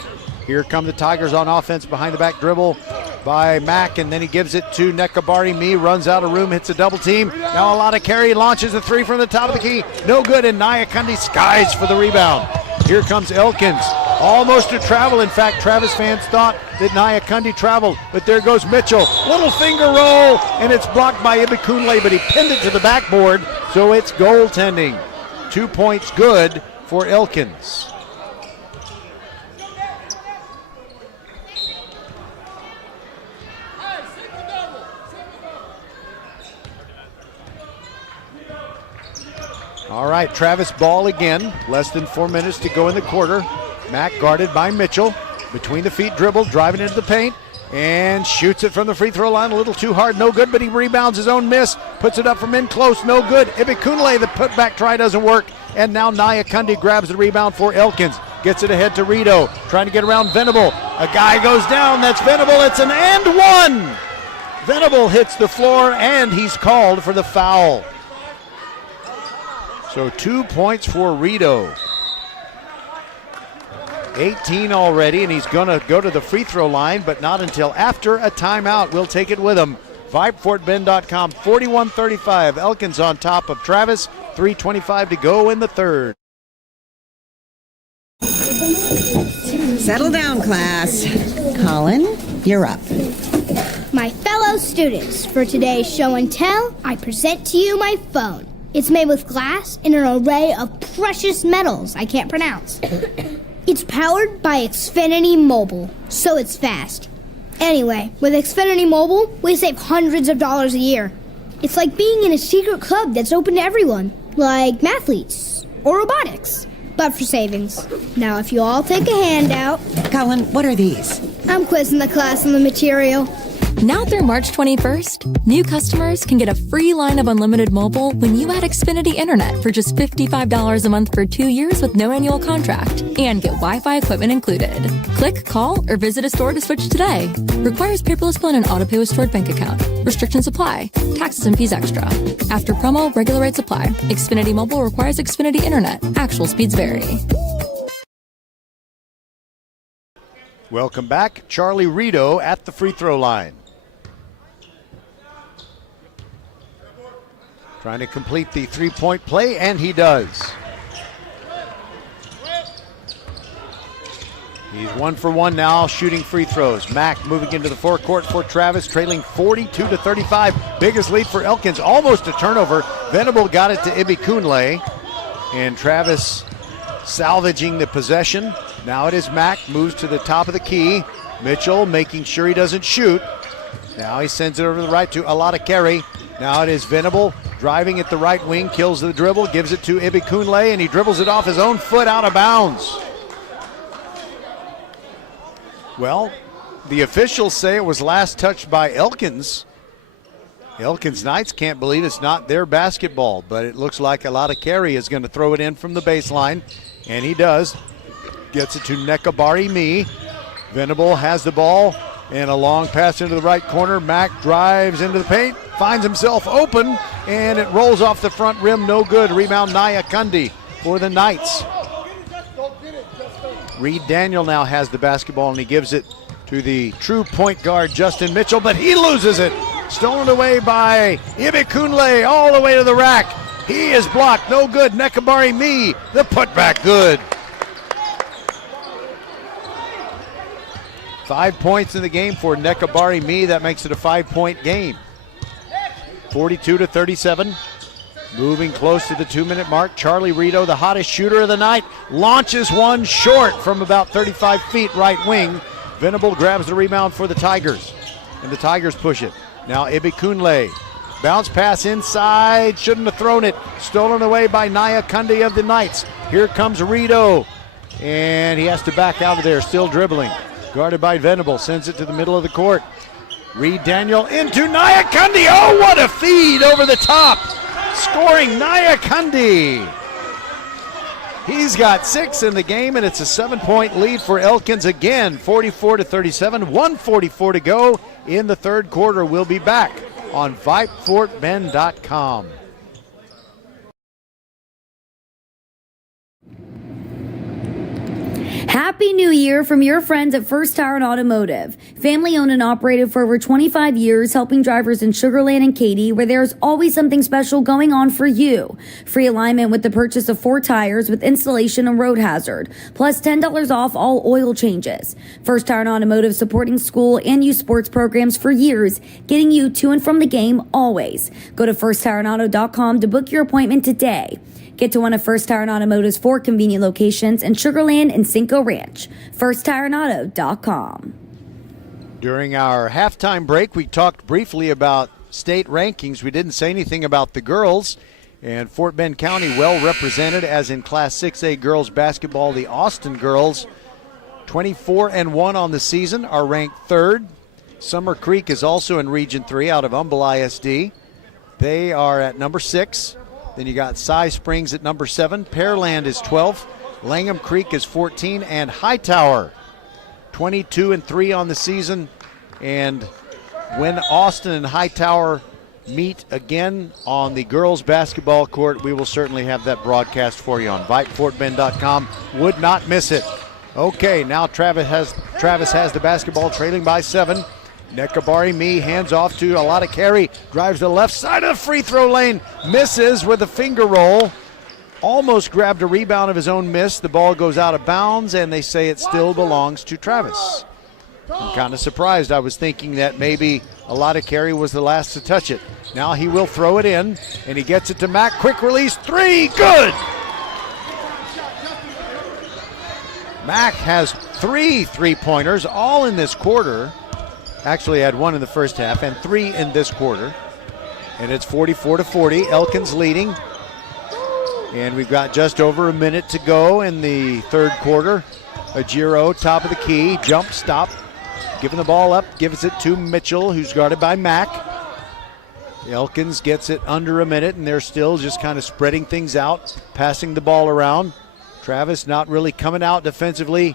Here come the Tigers on offense, behind the back dribble by Mack, and then he gives it to Nekabari Me. Runs out of room, hits a double team. Now a lot of carry, launches a three from the top of the key. No good, and Nyakundi skies for the rebound. Here comes Elkins. Almost a travel. In fact, Travis fans thought that Nyakundi traveled, but there goes Mitchell. Little finger roll, and it's blocked by Ibikunle, but he pinned it to the backboard, so it's goaltending. 2 points good for Elkins. All right, Travis ball again. Less than 4 minutes to go in the quarter. Mack guarded by Mitchell. Between the feet dribble, driving into the paint, and shoots it from the free throw line. A little too hard, no good, but he rebounds his own miss. Puts it up from in close, no good. Ibikunle, the putback try doesn't work. And now Nyakundi grabs the rebound for Elkins. Gets it ahead to Rito, trying to get around Venable. A guy goes down, that's Venable. It's an and one. Venable hits the floor, and he's called for the foul. So 2 points for Rito. 18 already, and he's going to go to the free throw line, but not until after a timeout. We'll take it with him. VypeFortBend.com, 41-35. Elkins on top of Travis. 3:25 to go in the third. Settle down, class. Colin, you're up. My fellow students, for today's show and tell, I present to you my phone. It's made with glass and an array of precious metals I can't pronounce. It's powered by Xfinity Mobile, so it's fast. Anyway, with Xfinity Mobile, we save hundreds of dollars a year. It's like being in a secret club that's open to everyone, like mathletes or robotics, but for savings. Now, if you all take a handout... Colin, what are these? I'm quizzing the class on the material. Now through March 21st, new customers can get a free line of unlimited mobile when you add Xfinity Internet for just $55 a month for 2 years with no annual contract and get Wi-Fi equipment included. Click, call, or visit a store to switch today. Requires paperless bill and an auto-pay with stored bank account. Restrictions apply. Taxes and fees extra. After promo, regular rates apply. Xfinity Mobile requires Xfinity Internet. Actual speeds vary. Welcome back. Charlie Rito at the free throw line. Trying to complete the three-point play, and he does. He's 1 for 1 now, shooting free throws. Mack moving into the forecourt for Travis, trailing 42-35. Biggest lead for Elkins, almost a turnover. Venable got it to Ibikunle, and Travis salvaging the possession. Now it is Mack, moves to the top of the key. Mitchell making sure he doesn't shoot. Now he sends it over to the right to Alata. Now it is Venable driving at the right wing, kills the dribble, gives it to Ibikunle, and he dribbles it off his own foot out of bounds. Well, the officials say it was last touched by Elkins. Elkins Knights can't believe it's not their basketball, but it looks like Alata is going to throw it in from the baseline, and he does. Gets it to Nekabari Me. Venable has the ball, and a long pass into the right corner. Mack drives into the paint, finds himself open, and it rolls off the front rim. No good. Rebound Naya Kundi for the Knights. Reed Daniel now has the basketball, and he gives it to the true point guard, Justin Mitchell, but he loses it. Stolen away by Ibikunle all the way to the rack. He is blocked. No good. Nekabari Me, the putback good. 5 points in the game for Nekabari Me. That makes it a 5-point game. 42-37. Moving close to the 2-minute mark. Charlie Rito, the hottest shooter of the night, launches one short from about 35 feet right wing. Venable grabs the rebound for the Tigers, and the Tigers push it. Now Ibikunle. Bounce pass inside. Shouldn't have thrown it. Stolen away by Naya Kundi of the Knights. Here comes Rito, and he has to back out of there, still dribbling. Guarded by Venable, sends it to the middle of the court. Reed Daniel into Naya Kundi. Oh, what a feed over the top. Scoring Naya Kundi. He's got 6 in the game, and it's a 7-point lead for Elkins again, 44-37, 1:44 to go in the third quarter. We'll be back on VypeFortBend.com. Happy New Year from your friends at First Tire and Automotive. Family owned and operated for over 25 years, helping drivers in Sugar Land and Katy, where there's always something special going on for you. Free alignment with the purchase of 4 tires with installation and road hazard, plus $10 off all oil changes. First Tire and Automotive supporting school and youth sports programs for years, getting you to and from the game always. Go to firsttireandauto.com to book your appointment today. Get to one of First Tire and Automotive's 4 convenient locations in Sugar Land and Cinco Ranch. FirstTireandAuto.com. During our halftime break, we talked briefly about state rankings. We didn't say anything about the girls. And Fort Bend County well represented, as in Class 6A girls basketball. The Austin girls, 24-1 on the season, are ranked 3rd. Summer Creek is also in Region 3 out of Humble ISD. They are at number 6. Then you got Cy Springs at number 7. Pearland is 12th. Langham Creek is 14. And Hightower, 22-3 on the season. And when Austin and Hightower meet again on the girls basketball court, we will certainly have that broadcast for you on VypeFortBend.com. Would not miss it. Okay, now Travis has the basketball, trailing by 7. Nekabari Me hands off to Alada Carey, drives the left side of the free throw lane, misses with a finger roll, almost grabbed a rebound of his own miss. The ball goes out of bounds, and they say it still belongs to Travis. I'm kind of surprised. I was thinking that maybe Alada Carey was the last to touch it. Now he will throw it in, and he gets it to Mack. Quick release, 3, good! Mack has 3 three-pointers, all in this quarter. Actually had 1 in the first half and 3 in this quarter. And it's 44-40, Elkins leading. And we've got just over a minute to go in the third quarter. Ajiro, top of the key, jump stop, giving the ball up, gives it to Mitchell, who's guarded by Mack. Elkins gets it under a minute, and they're still just kind of spreading things out, passing the ball around. Travis not really coming out defensively.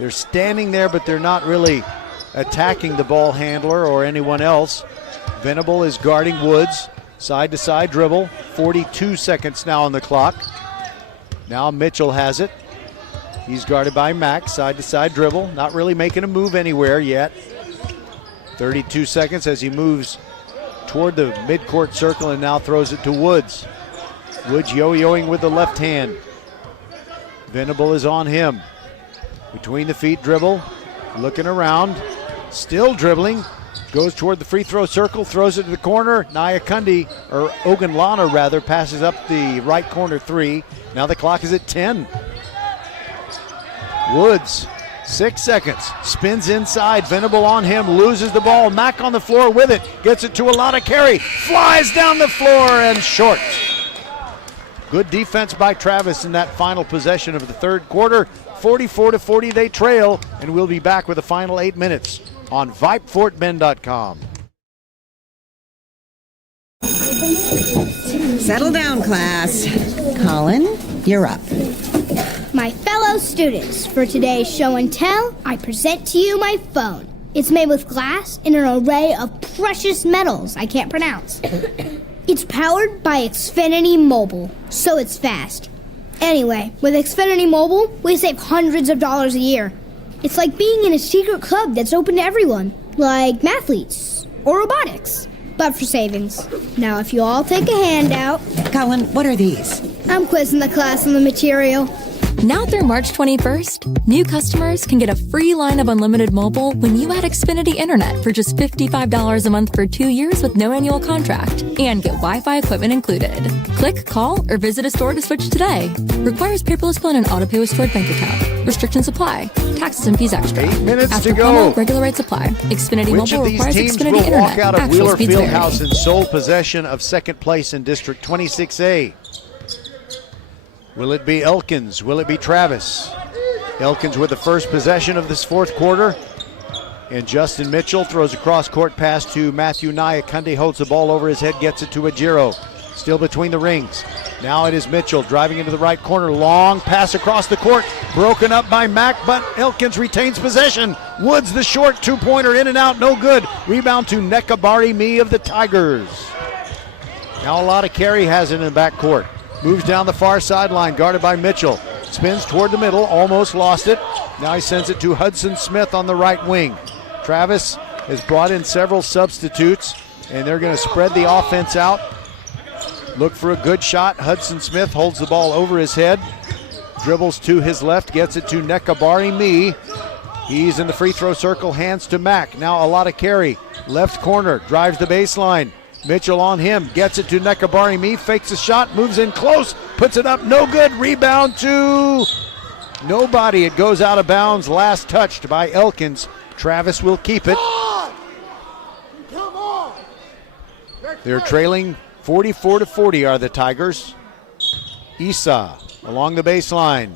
They're standing there, but they're not really attacking the ball handler or anyone else. Venable is guarding Woods. Side-to-side dribble. 42 seconds now on the clock. Now Mitchell has it. He's guarded by Mack. Side-to-side dribble. Not really making a move anywhere yet. 32 seconds as he moves toward the midcourt circle and now throws it to Woods. Woods yo-yoing with the left hand. Venable is on him. Between the feet dribble. Looking around. Still dribbling. Goes toward the free throw circle. Throws it to the corner. Naya Kundi, or Ogunlana rather, passes up the right corner 3. Now the clock is at 10. Woods, 6 seconds. Spins inside. Venable on him. Loses the ball. Mack on the floor with it. Gets it to Alada Carey. Flies down the floor and short. Good defense by Travis in that final possession of the third quarter. 44-40 they trail, and we'll be back with the final 8 minutes on VypeFortBend.com. Settle down, class. Colin, you're up. My fellow students, for today's show and tell, I present to you my phone. It's made with glass and an array of precious metals I can't pronounce. It's powered by Xfinity Mobile, so it's fast. Anyway, with Xfinity Mobile, we save hundreds of dollars a year. It's like being in a secret club that's open to everyone, like mathletes or robotics, but for savings. Now, if you all take a handout... Colin, what are these? I'm quizzing the class on the material. Now through March 21st, new customers can get a free line of unlimited mobile when you add Xfinity Internet for just $55 a month for 2 years with no annual contract and get Wi-Fi equipment included. Click, call, or visit a store to switch today. Requires paperless bill and an auto-pay with stored bank account. Restrictions apply. Taxes and fees extra. 8 minutes After to go. promo, regular rates apply. Xfinity Which Mobile of these requires teams Xfinity will Internet. walk out of Actual Wheeler speeds vary. Fieldhouse in sole possession of second place in District 26A? Will it be Elkins? Will it be Travis? Elkins with the first possession of this fourth quarter. And Justin Mitchell throws a cross-court pass to Matthew Nyakundi, holds the ball over his head, gets it to Ajiro. Still between the rings. Now it is Mitchell driving into the right corner. Long pass across the court. Broken up by Mack, but Elkins retains possession. Woods, the short two-pointer, in and out, no good. Rebound to Nekabari Me of the Tigers. Now a lot of carry has it in the backcourt. Moves down the far sideline, guarded by Mitchell. Spins toward the middle, almost lost it. Now he sends it to Hudson Smith on the right wing. Travis has brought in several substitutes, and they're going to spread the offense out. Look for a good shot. Hudson Smith holds the ball over his head. Dribbles to his left, gets it to Nekabari Me. He's in the free throw circle, hands to Mack. Now a lot of carry. Left corner, drives the baseline. Mitchell on him, gets it to Nekabari Me, fakes a shot, moves in close, puts it up, no good. Rebound to nobody. It goes out of bounds, last touched by Elkins. Travis will keep it. Come on. They're trailing 44-40 are the Tigers. Issa along the baseline.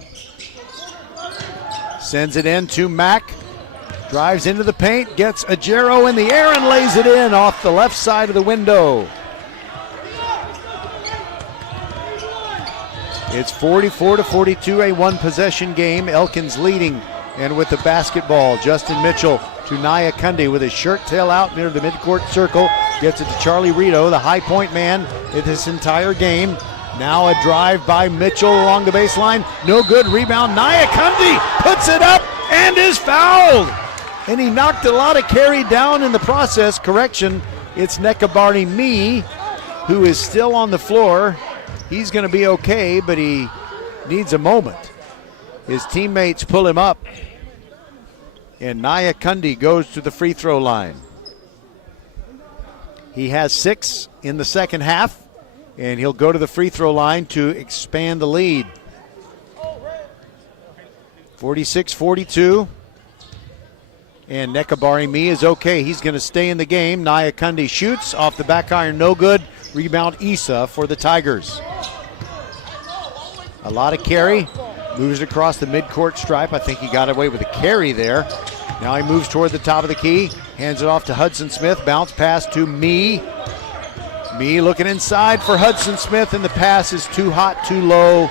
Sends it in to Mack. Drives into the paint, gets Ajero in the air and lays it in off the left side of the window. It's 44-42, a one-possession game. Elkins leading, and with the basketball, Justin Mitchell to Nyakundi with his shirt tail out near the midcourt circle. Gets it to Charlie Rito, the high point man in this entire game. Now a drive by Mitchell along the baseline. No good. Rebound. Nyakundi puts it up and is fouled. And he knocked a lot of carry down in the process. Correction, it's Nekabari Me who is still on the floor. He's going to be okay, but he needs a moment. His teammates pull him up. And Nyakundi goes to the free throw line. He has 6 in the second half, and he'll go to the free throw line to expand the lead. 46-42. And Nekabari Me is okay. He's going to stay in the game. Nyakundi shoots off the back iron, no good. Rebound Issa for the Tigers. A lot of carry. Moves across the midcourt stripe. I think he got away with a carry there. Now he moves toward the top of the key. Hands it off to Hudson Smith. Bounce pass to Me. Me looking inside for Hudson Smith, and the pass is too hot, too low,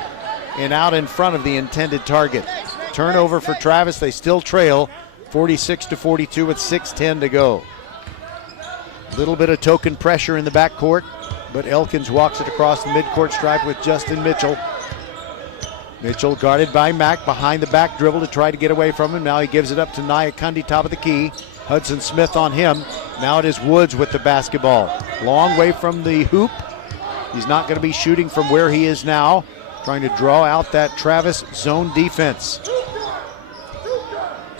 and out in front of the intended target. Turnover for Travis. They still trail 46-42 with 6:10 to go. A little bit of token pressure in the backcourt, but Elkins walks it across the midcourt stripe with Justin Mitchell. Mitchell guarded by Mack behind the back dribble to try to get away from him. Now he gives it up to Nyakundi, top of the key. Hudson Smith on him. Now it is Woods with the basketball. Long way from the hoop. He's not going to be shooting from where he is now. Trying to draw out that Travis zone defense.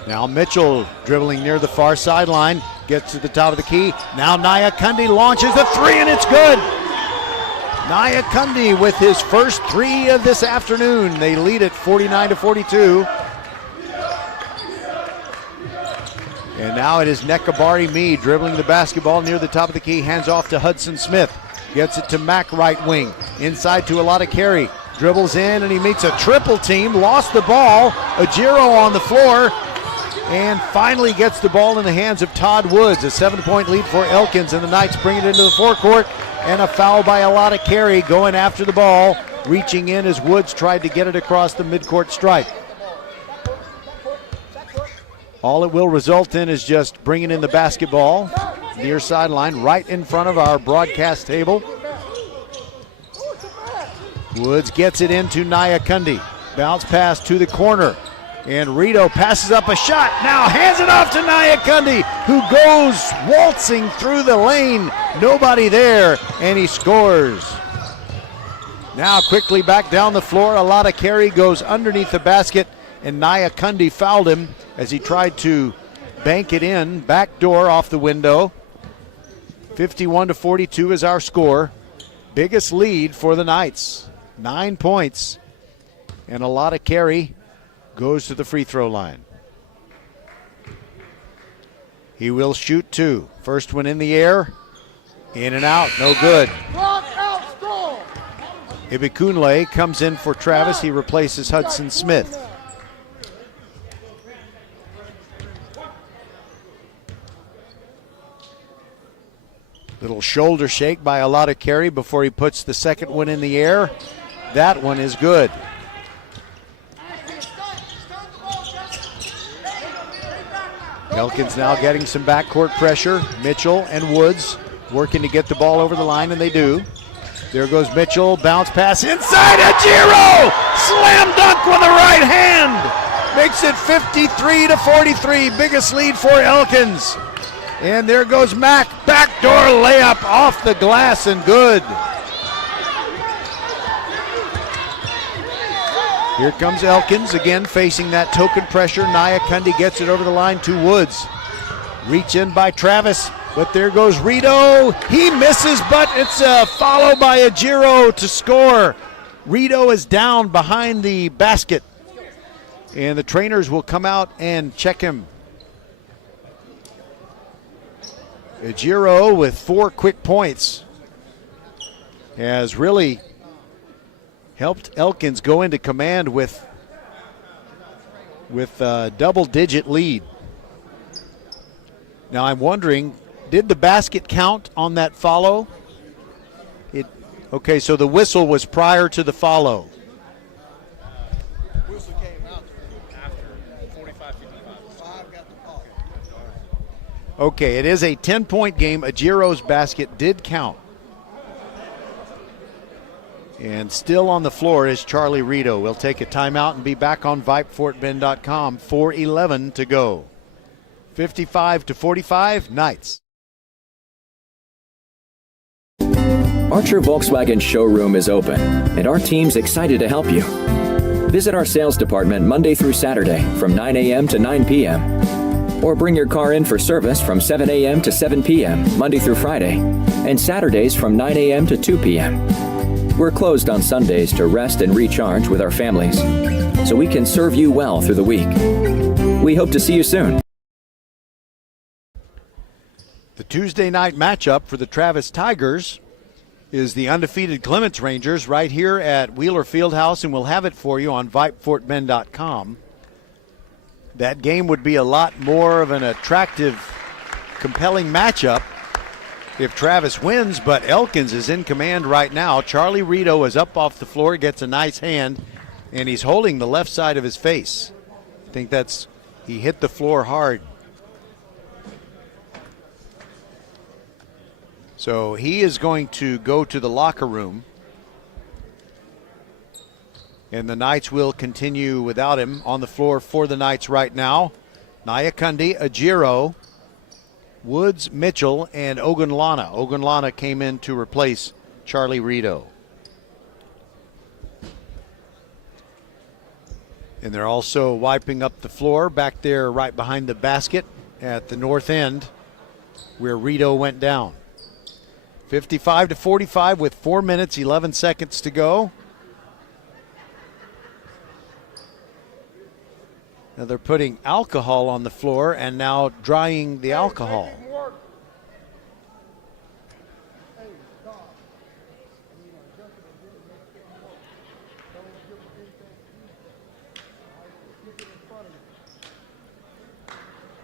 Now Mitchell dribbling near the far sideline. Gets to the top of the key. Now Nyakundi launches the three, and it's good. Nyakundi with his first three of this afternoon. They lead it 49-42. And now it is Nekabari Me dribbling the basketball near the top of the key. Hands off to Hudson Smith. Gets it to Mack, right wing. Inside to a lot of carry. Dribbles in and he meets a triple team. Lost the ball. Ajiro on the floor. And finally gets the ball in the hands of Todd Woods. A 7-point lead for Elkins, and the Knights bring it into the forecourt. And a foul by a lot of carry going after the ball reaching in as Woods tried to get it across the midcourt stripe. All it will result in is just bringing in the basketball near sideline right in front of our broadcast table. Woods gets it into Nyakundi. Bounce pass to the corner. And Rito passes up a shot. Now hands it off to Nyakundi, who goes waltzing through the lane. Nobody there, and he scores. Now quickly back down the floor. A lot of carry goes underneath the basket, and Nyakundi fouled him as he tried to bank it in. Backdoor off the window. 51-42 is our score. Biggest lead for the Knights. 9 points. And a lot of carry goes to the free throw line. He will shoot two. First one in the air. In and out. No good. Ibikunle comes in for Travis. He replaces Hudson Smith. Little shoulder shake by a lot of carry before he puts the second one in the air. That one is good. Elkins now getting some backcourt pressure. Mitchell and Woods working to get the ball over the line, and they do. There goes Mitchell, bounce pass inside, Ajiro! Slam dunk with the right hand! Makes it 53-43, biggest lead for Elkins. And there goes Mack, backdoor layup off the glass and good. Here comes Elkins again facing that token pressure. Nyakundi gets it over the line to Woods. Reach in by Travis, but there goes Rito. He misses, but it's a follow by Ajiro to score. Rito is down behind the basket, and the trainers will come out and check him. Ajiro with 4 quick points has really helped Elkins go into command with a double-digit lead. Now I'm wondering, did the basket count on that follow? Okay, so the whistle was prior to the follow. Whistle came out after 45-55. Okay, it is a 10-point game. Ajiro's basket did count. And still on the floor is Charlie Rito. We'll take a timeout and be back on VypeFortBend.com. 4:11 to go. 55-45, Knights. Archer Volkswagen showroom is open, and our team's excited to help you. Visit our sales department Monday through Saturday from 9 a.m. to 9 p.m. Or bring your car in for service from 7 a.m. to 7 p.m. Monday through Friday, and Saturdays from 9 a.m. to 2 p.m. We're closed on Sundays to rest and recharge with our families, so we can serve you well through the week. We hope to see you soon. The Tuesday night matchup for the Travis Tigers is the undefeated Clements Rangers right here at Wheeler Fieldhouse, and we'll have it for you on VypeFortBend.com. That game would be a lot more of an attractive, compelling matchup if Travis wins, but Elkins is in command right now. Charlie Rito is up off the floor, gets a nice hand, and he's holding the left side of his face. I think he hit the floor hard. So he is going to go to the locker room, and the Knights will continue without him. On the floor for the Knights right now, Nyakundi, Ajiro, Woods, Mitchell, and Ogunlana. Ogunlana came in to replace Charlie Rito. And they're also wiping up the floor back there right behind the basket at the north end where Rito went down. 55-45 with 4 minutes, 11 seconds to go. Now they're putting alcohol on the floor and now drying the alcohol.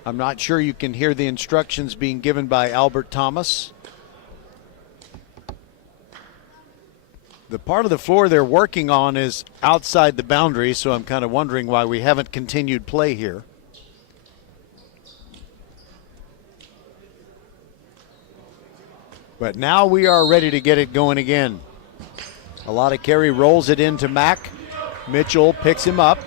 I'm not sure you can hear the instructions being given by Albert Thomas, the The part of the floor they're working on is outside the boundary, so I'm kind of wondering why we haven't continued play here. But now we are ready to get it going again. A lot of carry rolls it into Mack. Mitchell picks him up.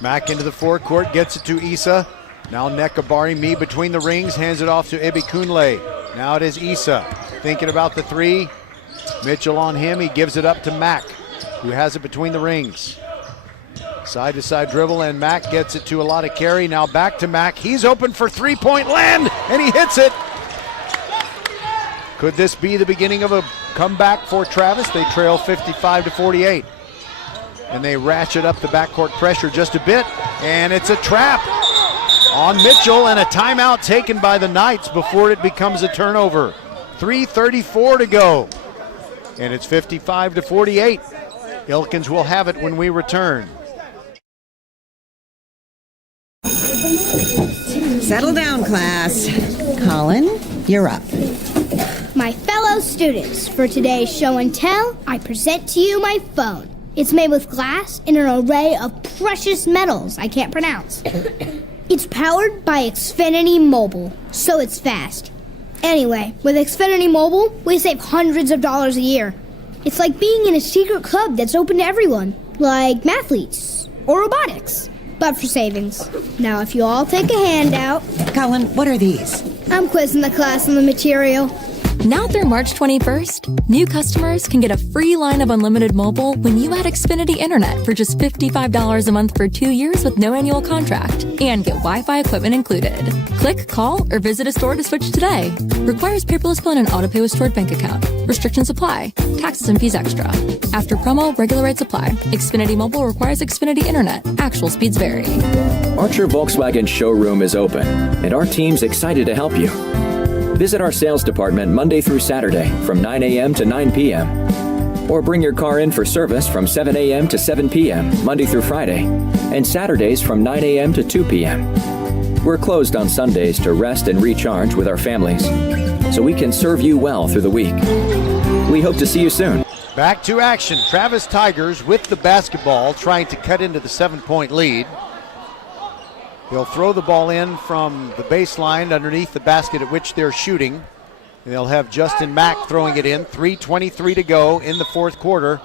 Mack into the forecourt, gets it to Issa. Now Nekabari, me between the rings, hands it off to Ibikunle. Now it is Issa, thinking about the three. Mitchell on him, he gives it up to Mack, who has it between the rings. Side to side dribble, and Mack gets it to a lot of carry. Now back to Mack, he's open for three-point land, and he hits it. Could this be the beginning of a comeback for Travis? They trail 55-48. And they ratchet up the backcourt pressure just a bit, and it's a trap on Mitchell, and a timeout taken by the Knights before it becomes a turnover. 3:34 to go, and it's 55-48. Elkins will have it when we return. Settle down, class. Colin, you're up. My fellow students, for today's show and tell, I present to you my phone. It's made with glass and an array of precious metals I can't pronounce. It's powered by Xfinity Mobile, so it's fast. Anyway, with Xfinity Mobile, we save hundreds of dollars a year. It's like being in a secret club that's open to everyone, like mathletes or robotics, but for savings. Now, if you all take a handout... Colin, what are these? I'm quizzing the class on the material. Now through March 21st, new customers can get a free line of unlimited mobile when you add Xfinity Internet for just $55 a month for 2 years with no annual contract and get Wi-Fi equipment included. Click, call, or visit a store to switch today. Requires paperless bill and an auto-pay with stored bank account. Restrictions apply. Taxes and fees extra. After promo, regular rates apply. Xfinity Mobile requires Xfinity Internet. Actual speeds vary. Archer Volkswagen showroom is open, and our team's excited to help you. Visit our sales department Monday through Saturday from 9 a.m. to 9 p.m. Or bring your car in for service from 7 a.m. to 7 p.m. Monday through Friday, and Saturdays from 9 a.m. to 2 p.m. We're closed on Sundays to rest and recharge with our families, so we can serve you well through the week. We hope to see you soon. Back to action. Travis Tigers with the basketball, trying to cut into the 7-point lead. They'll throw the ball in from the baseline underneath the basket at which they're shooting. And they'll have Justin Mack throwing it in. 3:23 to go in the fourth quarter.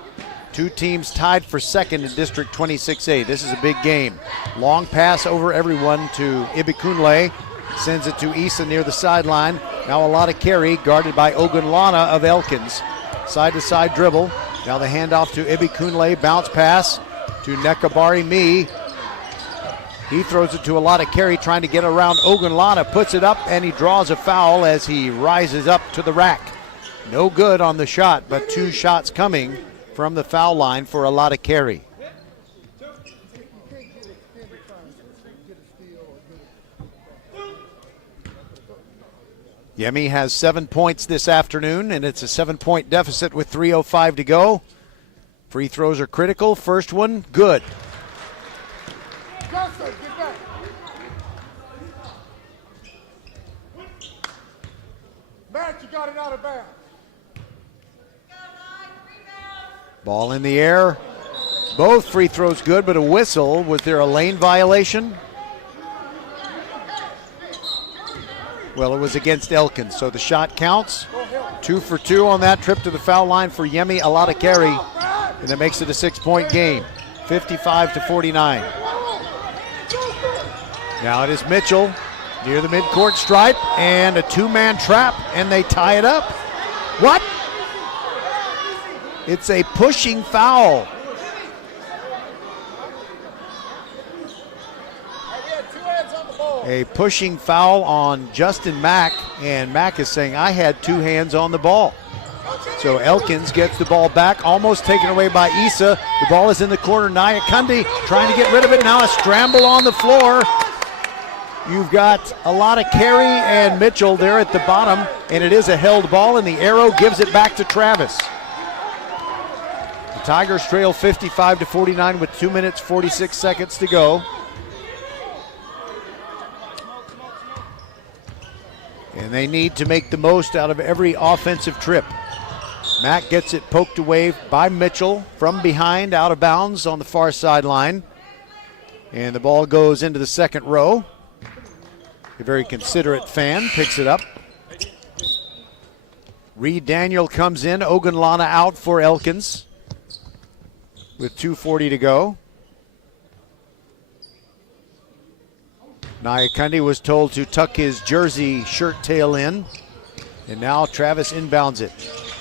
Two teams tied for second in District 26A. This is a big game. Long pass over everyone to Ibikunle. Sends it to Issa near the sideline. Now a lot of carry, guarded by Ogunlana of Elkins. Side-to-side dribble. Now the handoff to Ibikunle. Bounce pass to Nekabari Me. He throws it to a lot of carry, trying to get around Ogunlana, puts it up, and he draws a foul as he rises up to the rack. No good on the shot, but two shots coming from the foul line for a lot of carry. Yemi has 7 points this afternoon, and it's a 7-point deficit with 3:05 to go. Free throws are critical. First one, good. Matt, you got it out of bounds. Ball in the air. Both free throws good, but a whistle. Was there a lane violation? Well, it was against Elkins, so the shot counts. 2 for 2 on that trip to the foul line for Yemi. A lot of carry, and that makes it a 6-point game. 55-49. Now it is Mitchell near the midcourt stripe, and a two-man trap, and they tie it up. What? It's a pushing foul. A pushing foul on Justin Mack, and Mack is saying, I had 2 hands on the ball. So Elkins gets the ball back, almost taken away by Issa. The ball is in the corner. Naya Kundi trying to get rid of it. Now a scramble on the floor. You've got a lot of carry and Mitchell there at the bottom, and it is a held ball, and the arrow gives it back to Travis. The Tigers trail 55-49 with 2 minutes, 46 seconds to go. And they need to make the most out of every offensive trip. Mack gets it poked away by Mitchell from behind, out of bounds on the far sideline. And the ball goes into the second row. A very considerate fan picks it up. Reed Daniel comes in. Ogunlana out for Elkins with 2:40 to go. Nyakundi was told to tuck his jersey shirt tail in. And now Travis inbounds it.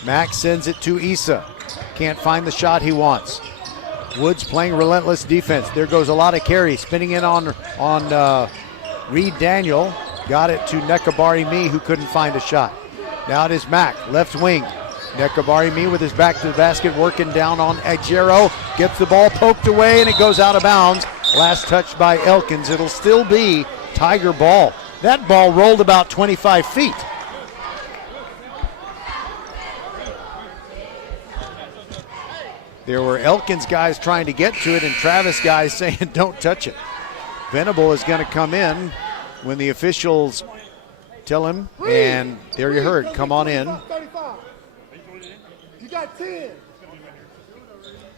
Mack sends it to Issa. Can't find the shot he wants. Woods playing relentless defense. There goes a lot of carry. Spinning in on Reed Daniel. Got it to Nekabari Me, who couldn't find a shot. Now it is Mack, left wing. Nekabari Me with his back to the basket, working down on Ajero. Gets the ball poked away, and it goes out of bounds. Last touch by Elkins. It'll still be Tiger ball. That ball rolled about 25 feet. There were Elkins guys trying to get to it and Travis guys saying don't touch it. Venable is going to come in when the officials tell him, and there you heard, come on in. You got 10.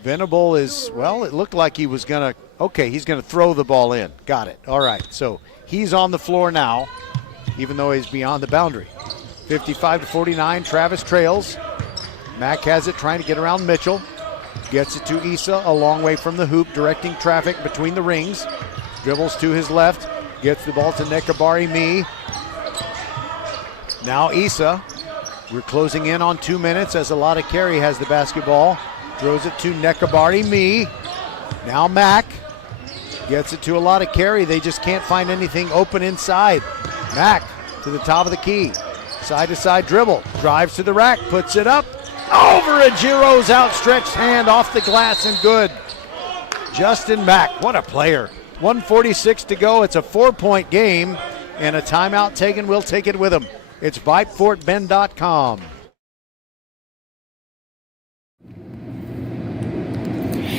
Venable is, well, it looked like he was going to, okay, he's going to throw the ball in. Got it. All right, so he's on the floor now, even though he's beyond the boundary. 55-49, Travis trails. Mack has it, trying to get around Mitchell. Gets it to Issa, a long way from the hoop, directing traffic between the rings. Dribbles to his left, gets the ball to Nekabari Me. Now Issa. We're closing in on 2 minutes as a lot of carry has the basketball. Throws it to Nekabari Me. Now Mack gets it to a lot of carry. They just can't find anything open inside. Mack to the top of the key. Side-to-side dribble. Drives to the rack, puts it up. Over Ajiro's outstretched hand, off the glass and good. Justin Mack, what a player. 1:46 to go. It's a 4-point game and a timeout taken. We'll take it with him. It's VypeFortBend.com.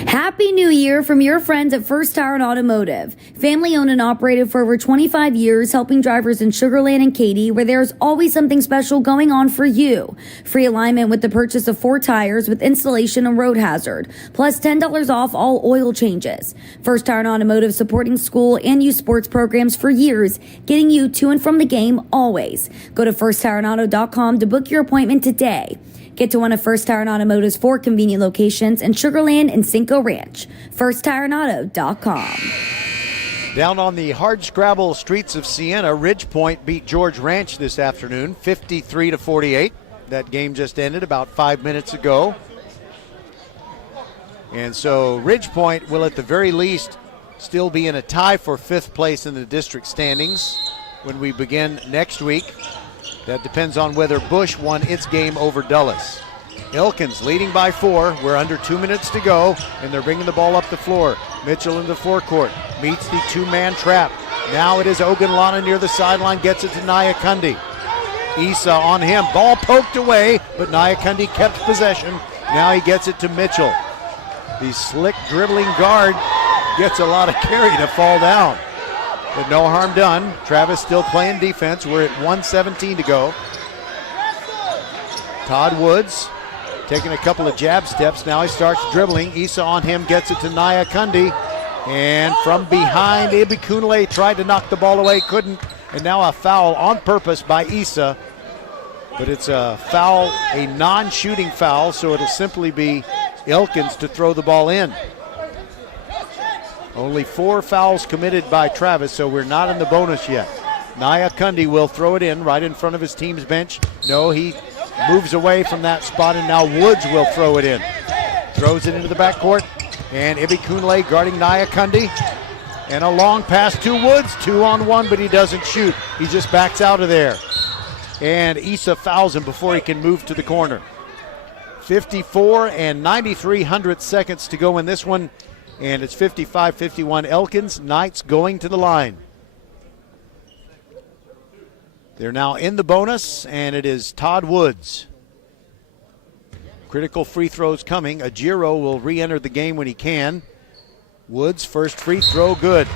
Happy New Year from your friends at First Tire and Automotive. Family owned and operated for over 25 years, helping drivers in Sugar Land and Katy, where there's always something special going on for you. Free alignment with the purchase of 4 tires with installation and road hazard, plus $10 off all oil changes. First Tire and Automotive supporting school and youth sports programs for years, getting you to and from the game always. Go to firsttireandauto.com to book your appointment today. Get to one of First Tire and Automotive's 4 convenient locations in Sugar Land and Cinco Ranch. FirstTireandAuto.com. Down on the hard-scrabble streets of Siena, Ridgepoint beat George Ranch this afternoon, 53-48. That game just ended about 5 minutes ago. And so Ridgepoint will at the very least still be in a tie for 5th place in the district standings when we begin next week. That depends on whether Bush won its game over Dulles. Elkins leading by 4. We're under 2 minutes to go, and they're bringing the ball up the floor. Mitchell in the forecourt meets the 2-man trap. Now it is Ogunlana near the sideline, gets it to Nyakundi. Issa on him, ball poked away, but Nyakundi kept possession. Now he gets it to Mitchell. The slick dribbling guard gets a lot of carry to fall down. But no harm done. Travis still playing defense. We're at 1:17 to go. Todd Woods taking a couple of jab steps. Now he starts dribbling. Issa on him, gets it to Nyakundi. And from behind, Ibikunle tried to knock the ball away, couldn't. And now a foul on purpose by Issa. But it's a foul, a non-shooting foul, so it'll simply be Elkins to throw the ball in. Only 4 fouls committed by Travis, so we're not in the bonus yet. Nyakundi will throw it in right in front of his team's bench. No, he moves away from that spot, and now Woods will throw it in. Throws it into the backcourt, and Ibikunle guarding Nyakundi. And a long pass to Woods, 2-on-1, but he doesn't shoot. He just backs out of there. And Issa fouls him before he can move to the corner. 54 and 93 seconds to go in this one. And it's 55-51 Elkins. Knights going to the line. They're now in the bonus, and it is Todd Woods. Critical free throws coming. Ajiro will re-enter the game when he can. Woods' first free throw, good.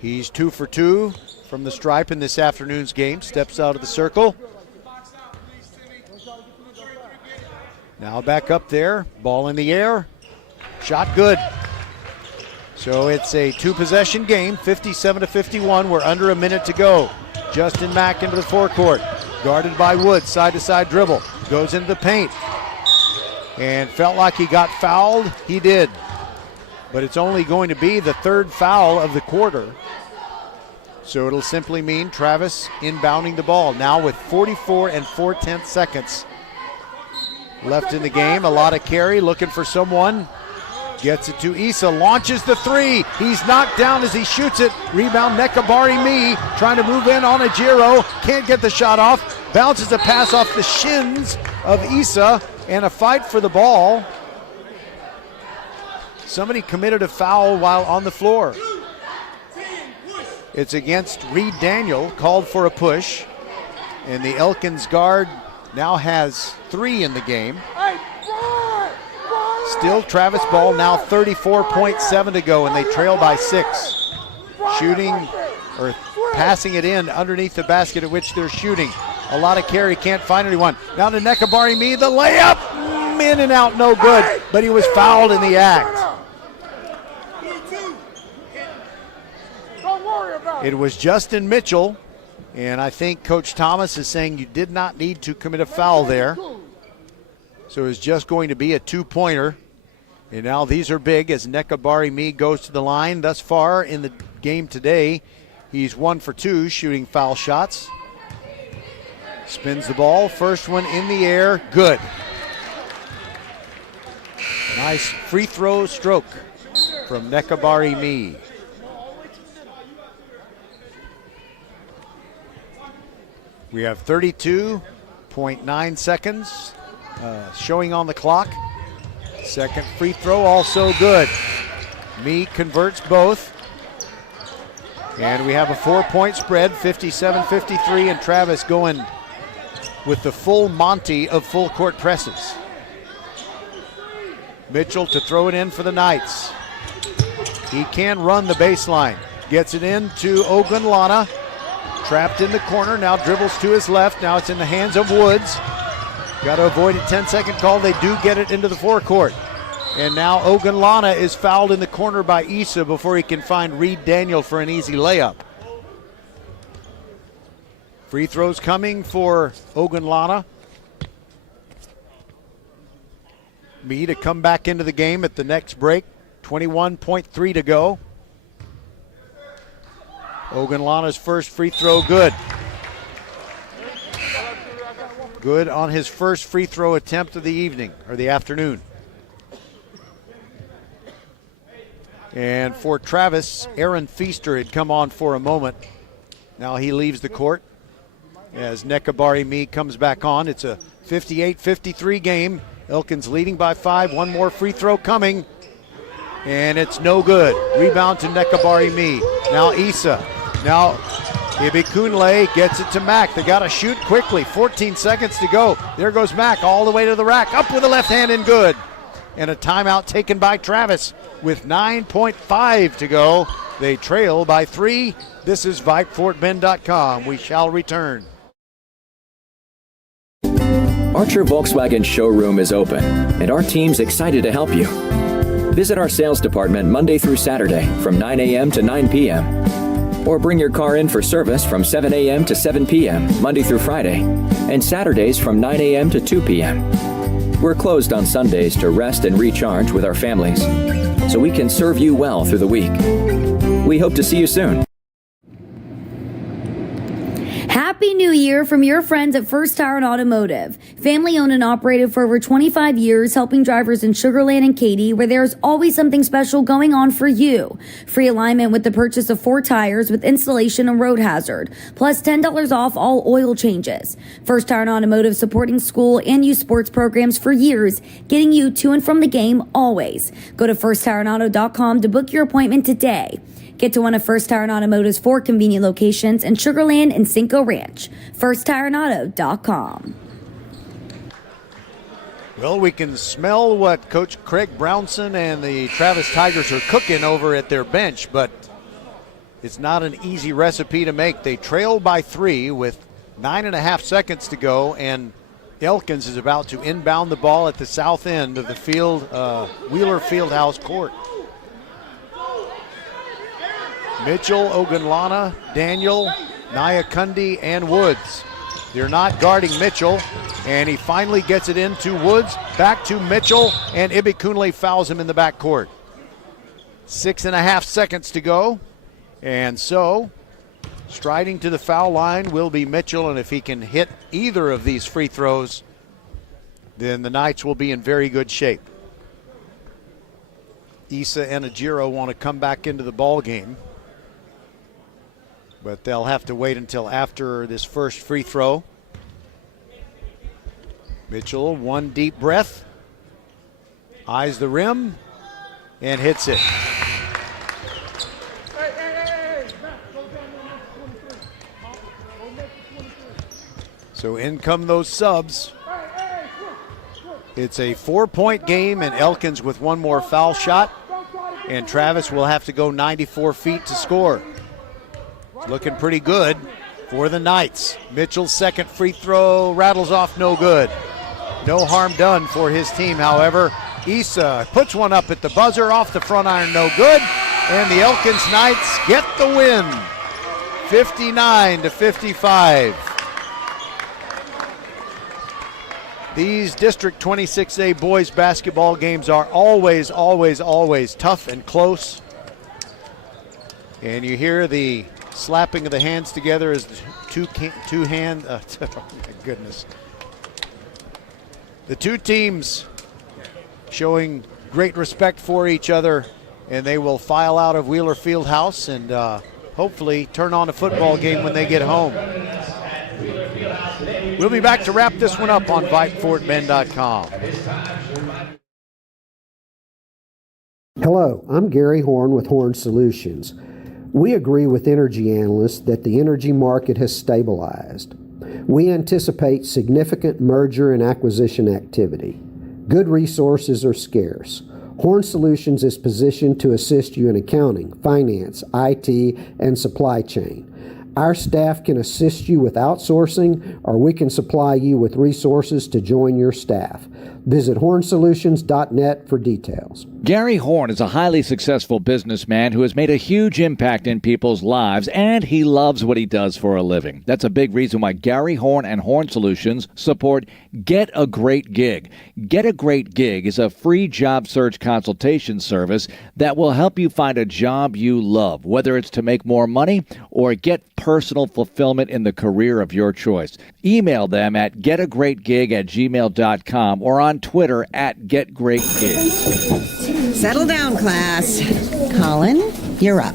He's 2 for 2 from the stripe in this afternoon's game. Steps out of the circle. Now back up there. Ball in the air. Shot good. So it's a two-possession game, 57-51. We're under a minute to go. Justin Mack into the forecourt. Guarded by Woods. Side-to-side dribble. Goes into the paint. And felt like he got fouled. He did. But it's only going to be the third foul of the quarter. So it'll simply mean Travis inbounding the ball. Now with 44 4/10 seconds left in the game. A lot of carry, looking for someone. Gets it to Issa, launches the three. He's knocked down as he shoots it. Rebound, Nekabari Me, trying to move in on a Giro. Can't get the shot off. Bounces a pass off the shins of Issa, and a fight for the ball. Somebody committed a foul while on the floor. It's against Reed Daniel, called for a push. And the Elkins guard now has 3 in the game. Still Travis ball, now 34.7 to go, and they trail by 6. Shooting or passing it in underneath the basket at which they're shooting. A lot of carry, can't find anyone. Now to Nekabari Me, the layup, in and out, no good, but he was fouled in the act. It was Justin Mitchell, and I think Coach Thomas is saying you did not need to commit a foul there. So it's just going to be a 2-pointer. And now these are big as Nekabari Me goes to the line. Thus far in the game today, he's 1 for 2 shooting foul shots. Spins the ball, first one in the air, good. Nice free throw stroke from Nekabari Me. We have 32.9 seconds showing on the clock. Second free throw also good. Me converts both. And we have a 4-point spread, 57-53, and Travis going with the full Monty of full court presses. Mitchell to throw it in for the Knights. He can run the baseline. Gets it in to Ogunlana. Trapped in the corner, now dribbles to his left. Now it's in the hands of Woods. Got to avoid a 10-second call. They do get it into the forecourt. And now Ogunlana is fouled in the corner by Issa before he can find Reed Daniel for an easy layup. Free throws coming for Ogunlana. Me to come back into the game at the next break. 21.3 to go. Ogunlana's first free throw good. Good on his first free throw attempt of the evening, or the afternoon. And for Travis, Aaron Feaster had come on for a moment. Now he leaves the court as Nekabari Me comes back on. It's a 58-53 game. Elkins leading by 5. One more free throw coming. And it's no good. Rebound to Nekabari Me. Now Issa. Now Ibikunle gets it to Mack. They got to shoot quickly. 14 seconds to go. There goes Mack all the way to the rack. Up with the left hand and good. And a timeout taken by Travis with 9.5 to go. They trail by 3. This is VypeFortBend.com. We shall return. Archer Volkswagen showroom is open, and our team's excited to help you. Visit our sales department Monday through Saturday from 9 a.m. to 9 p.m. Or bring your car in for service from 7 a.m. to 7 p.m. Monday through Friday, and Saturdays from 9 a.m. to 2 p.m. We're closed on Sundays to rest and recharge with our families, so we can serve you well through the week. We hope to see you soon. Happy New Year from your friends at First Tire and Automotive. Family owned and operated for over 25 years, helping drivers in Sugar Land and Katy, where there's always something special going on for you. Free alignment with the purchase of 4 tires with installation and road hazard, plus $10 off all oil changes. First Tire and Automotive supporting school and youth sports programs for years, getting you to and from the game always. Go to firsttireandauto.com to book your appointment today. Get to one of First Tire and Automotive's 4 convenient locations in Sugar Land and Cinco Ranch. FirstTireandAuto.com. Well, we can smell what Coach Craig Brownson and the Travis Tigers are cooking over at their bench, but It's not an easy recipe to make. They trail by 3 with 9.5 seconds to go, and Elkins is about to inbound the ball at the south end of the field, Wheeler Fieldhouse court. Mitchell, Ogunlana, Daniel, Nyakundi, and Woods. They're not guarding Mitchell, and he finally gets it into Woods, back to Mitchell, and Ibikunle fouls him in the backcourt. 6.5 seconds to go, and so striding to the foul line will be Mitchell, and if he can hit either of these free throws, then the Knights will be in very good shape. Issa and Ajiro want to come back into the ball game, but they'll have to wait until after this first free throw. Mitchell, one deep breath, eyes the rim, and hits it. So in come those subs. It's a 4-point game, and Elkins with one more foul shot, and Travis will have to go 94 feet to score. It's looking pretty good for the Knights. Mitchell's second free throw rattles off, no good. No harm done for his team, however. Issa puts one up at the buzzer, off the front iron, no good. And the Elkins Knights get the win, 59-55. These District 26A boys basketball games are always, always, always tough and close. And you hear the slapping of the hands together as the two hand, oh my goodness. The two teams showing great respect for each other, and they will file out of Wheeler Fieldhouse and hopefully turn on a football game when they get home. We'll be back to wrap this one up on VypeFortBend.com. Hello, I'm Gary Horn with Horn Solutions. We agree with energy analysts that the energy market has stabilized. We anticipate significant merger and acquisition activity. Good resources are scarce. Horn Solutions is positioned to assist you in accounting, finance, IT, and supply chain. Our staff can assist you with outsourcing, or we can supply you with resources to join your staff. Visit hornsolutions.net for details. Gary Horn is a highly successful businessman who has made a huge impact in people's lives, and he loves what he does for a living. That's a big reason why Gary Horn and Horn Solutions support Get a Great Gig. Get a Great Gig is a free job search consultation service that will help you find a job you love, whether it's to make more money or get personal fulfillment in the career of your choice. Email them at getagreatgig@gmail.com or on Twitter at getgreatgig. Settle down, class. Colin, you're up.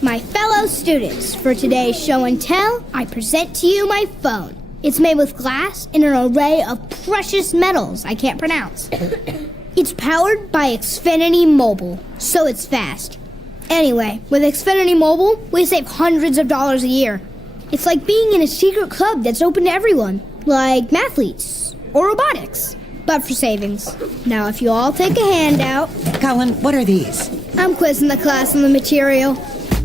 My fellow students, for today's show and tell, I present to you my phone. It's made with glass and an array of precious metals I can't pronounce. It's powered by Xfinity Mobile, so it's fast. Anyway, with Xfinity Mobile, we save hundreds of dollars a year. It's like being in a secret club that's open to everyone, like mathletes or robotics, but for savings. Now, if you all take a handout... Colin, what are these? I'm quizzing the class on the material.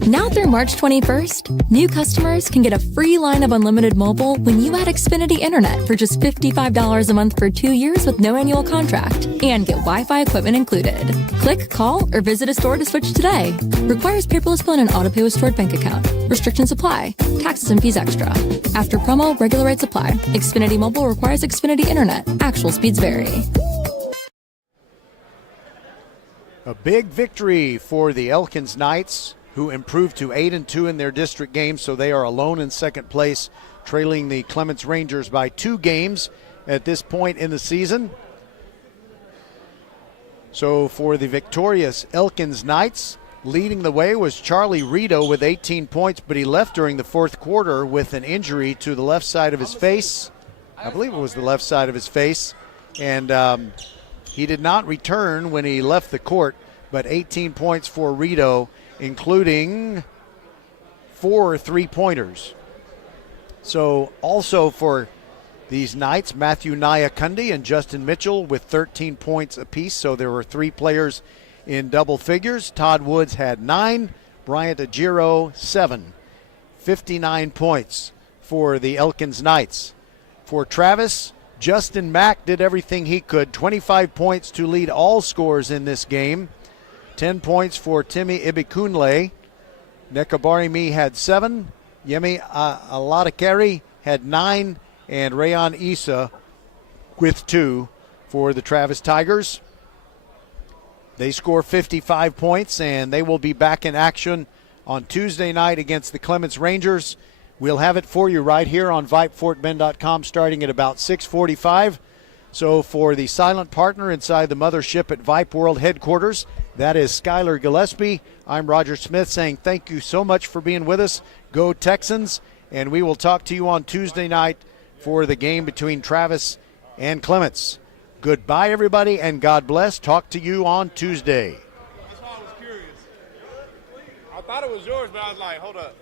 Now through March 21st, new customers can get a free line of unlimited mobile when you add Xfinity Internet for just $55 a month for 2 years with no annual contract and get Wi-Fi equipment included. Click, call, or visit a store to switch today. Requires paperless bill and an auto pay with stored bank account. Restrictions apply. Taxes and fees extra. After promo, regular rates apply. Xfinity Mobile requires Xfinity Internet. Actual speeds vary. A big victory for the Elkins Knights, who improved to 8-2 in their district games, so they are alone in second place, trailing the Clements Rangers by 2 games at this point in the season. So for the victorious Elkins Knights, leading the way was Charlie Rito with 18 points, but he left during the fourth quarter with an injury to the left side of his face. I believe it was the left side of his face, and he did not return when he left the court, but 18 points for Rito, including 4 3-pointers. So also for these Knights, Matthew Nyakundi and Justin Mitchell with 13 points apiece. So there were 3 players in double figures. Todd Woods had 9. Bryant Ajiro, 7. 59 points for the Elkins Knights. For Travis, Justin Mack did everything he could. 25 points to lead all scores in this game. 10 points for Timmy Ibikunle. Nekabari Mi had 7. Yemi Alatakeri had 9. And Rayon Issa with 2 for the Travis Tigers. They score 55 points, and they will be back in action on Tuesday night against the Clements Rangers. We'll have it for you right here on VypeFortBend.com starting at about 6:45. So for the silent partner inside the mothership at Vype World headquarters, that is Skylar Gillespie. I'm Roger Smith saying thank you so much for being with us. Go Texans, and we will talk to you on Tuesday night for the game between Travis and Clements. Goodbye, everybody, and God bless. Talk to you on Tuesday. That's why I was curious. I thought it was yours, but I was like, hold up.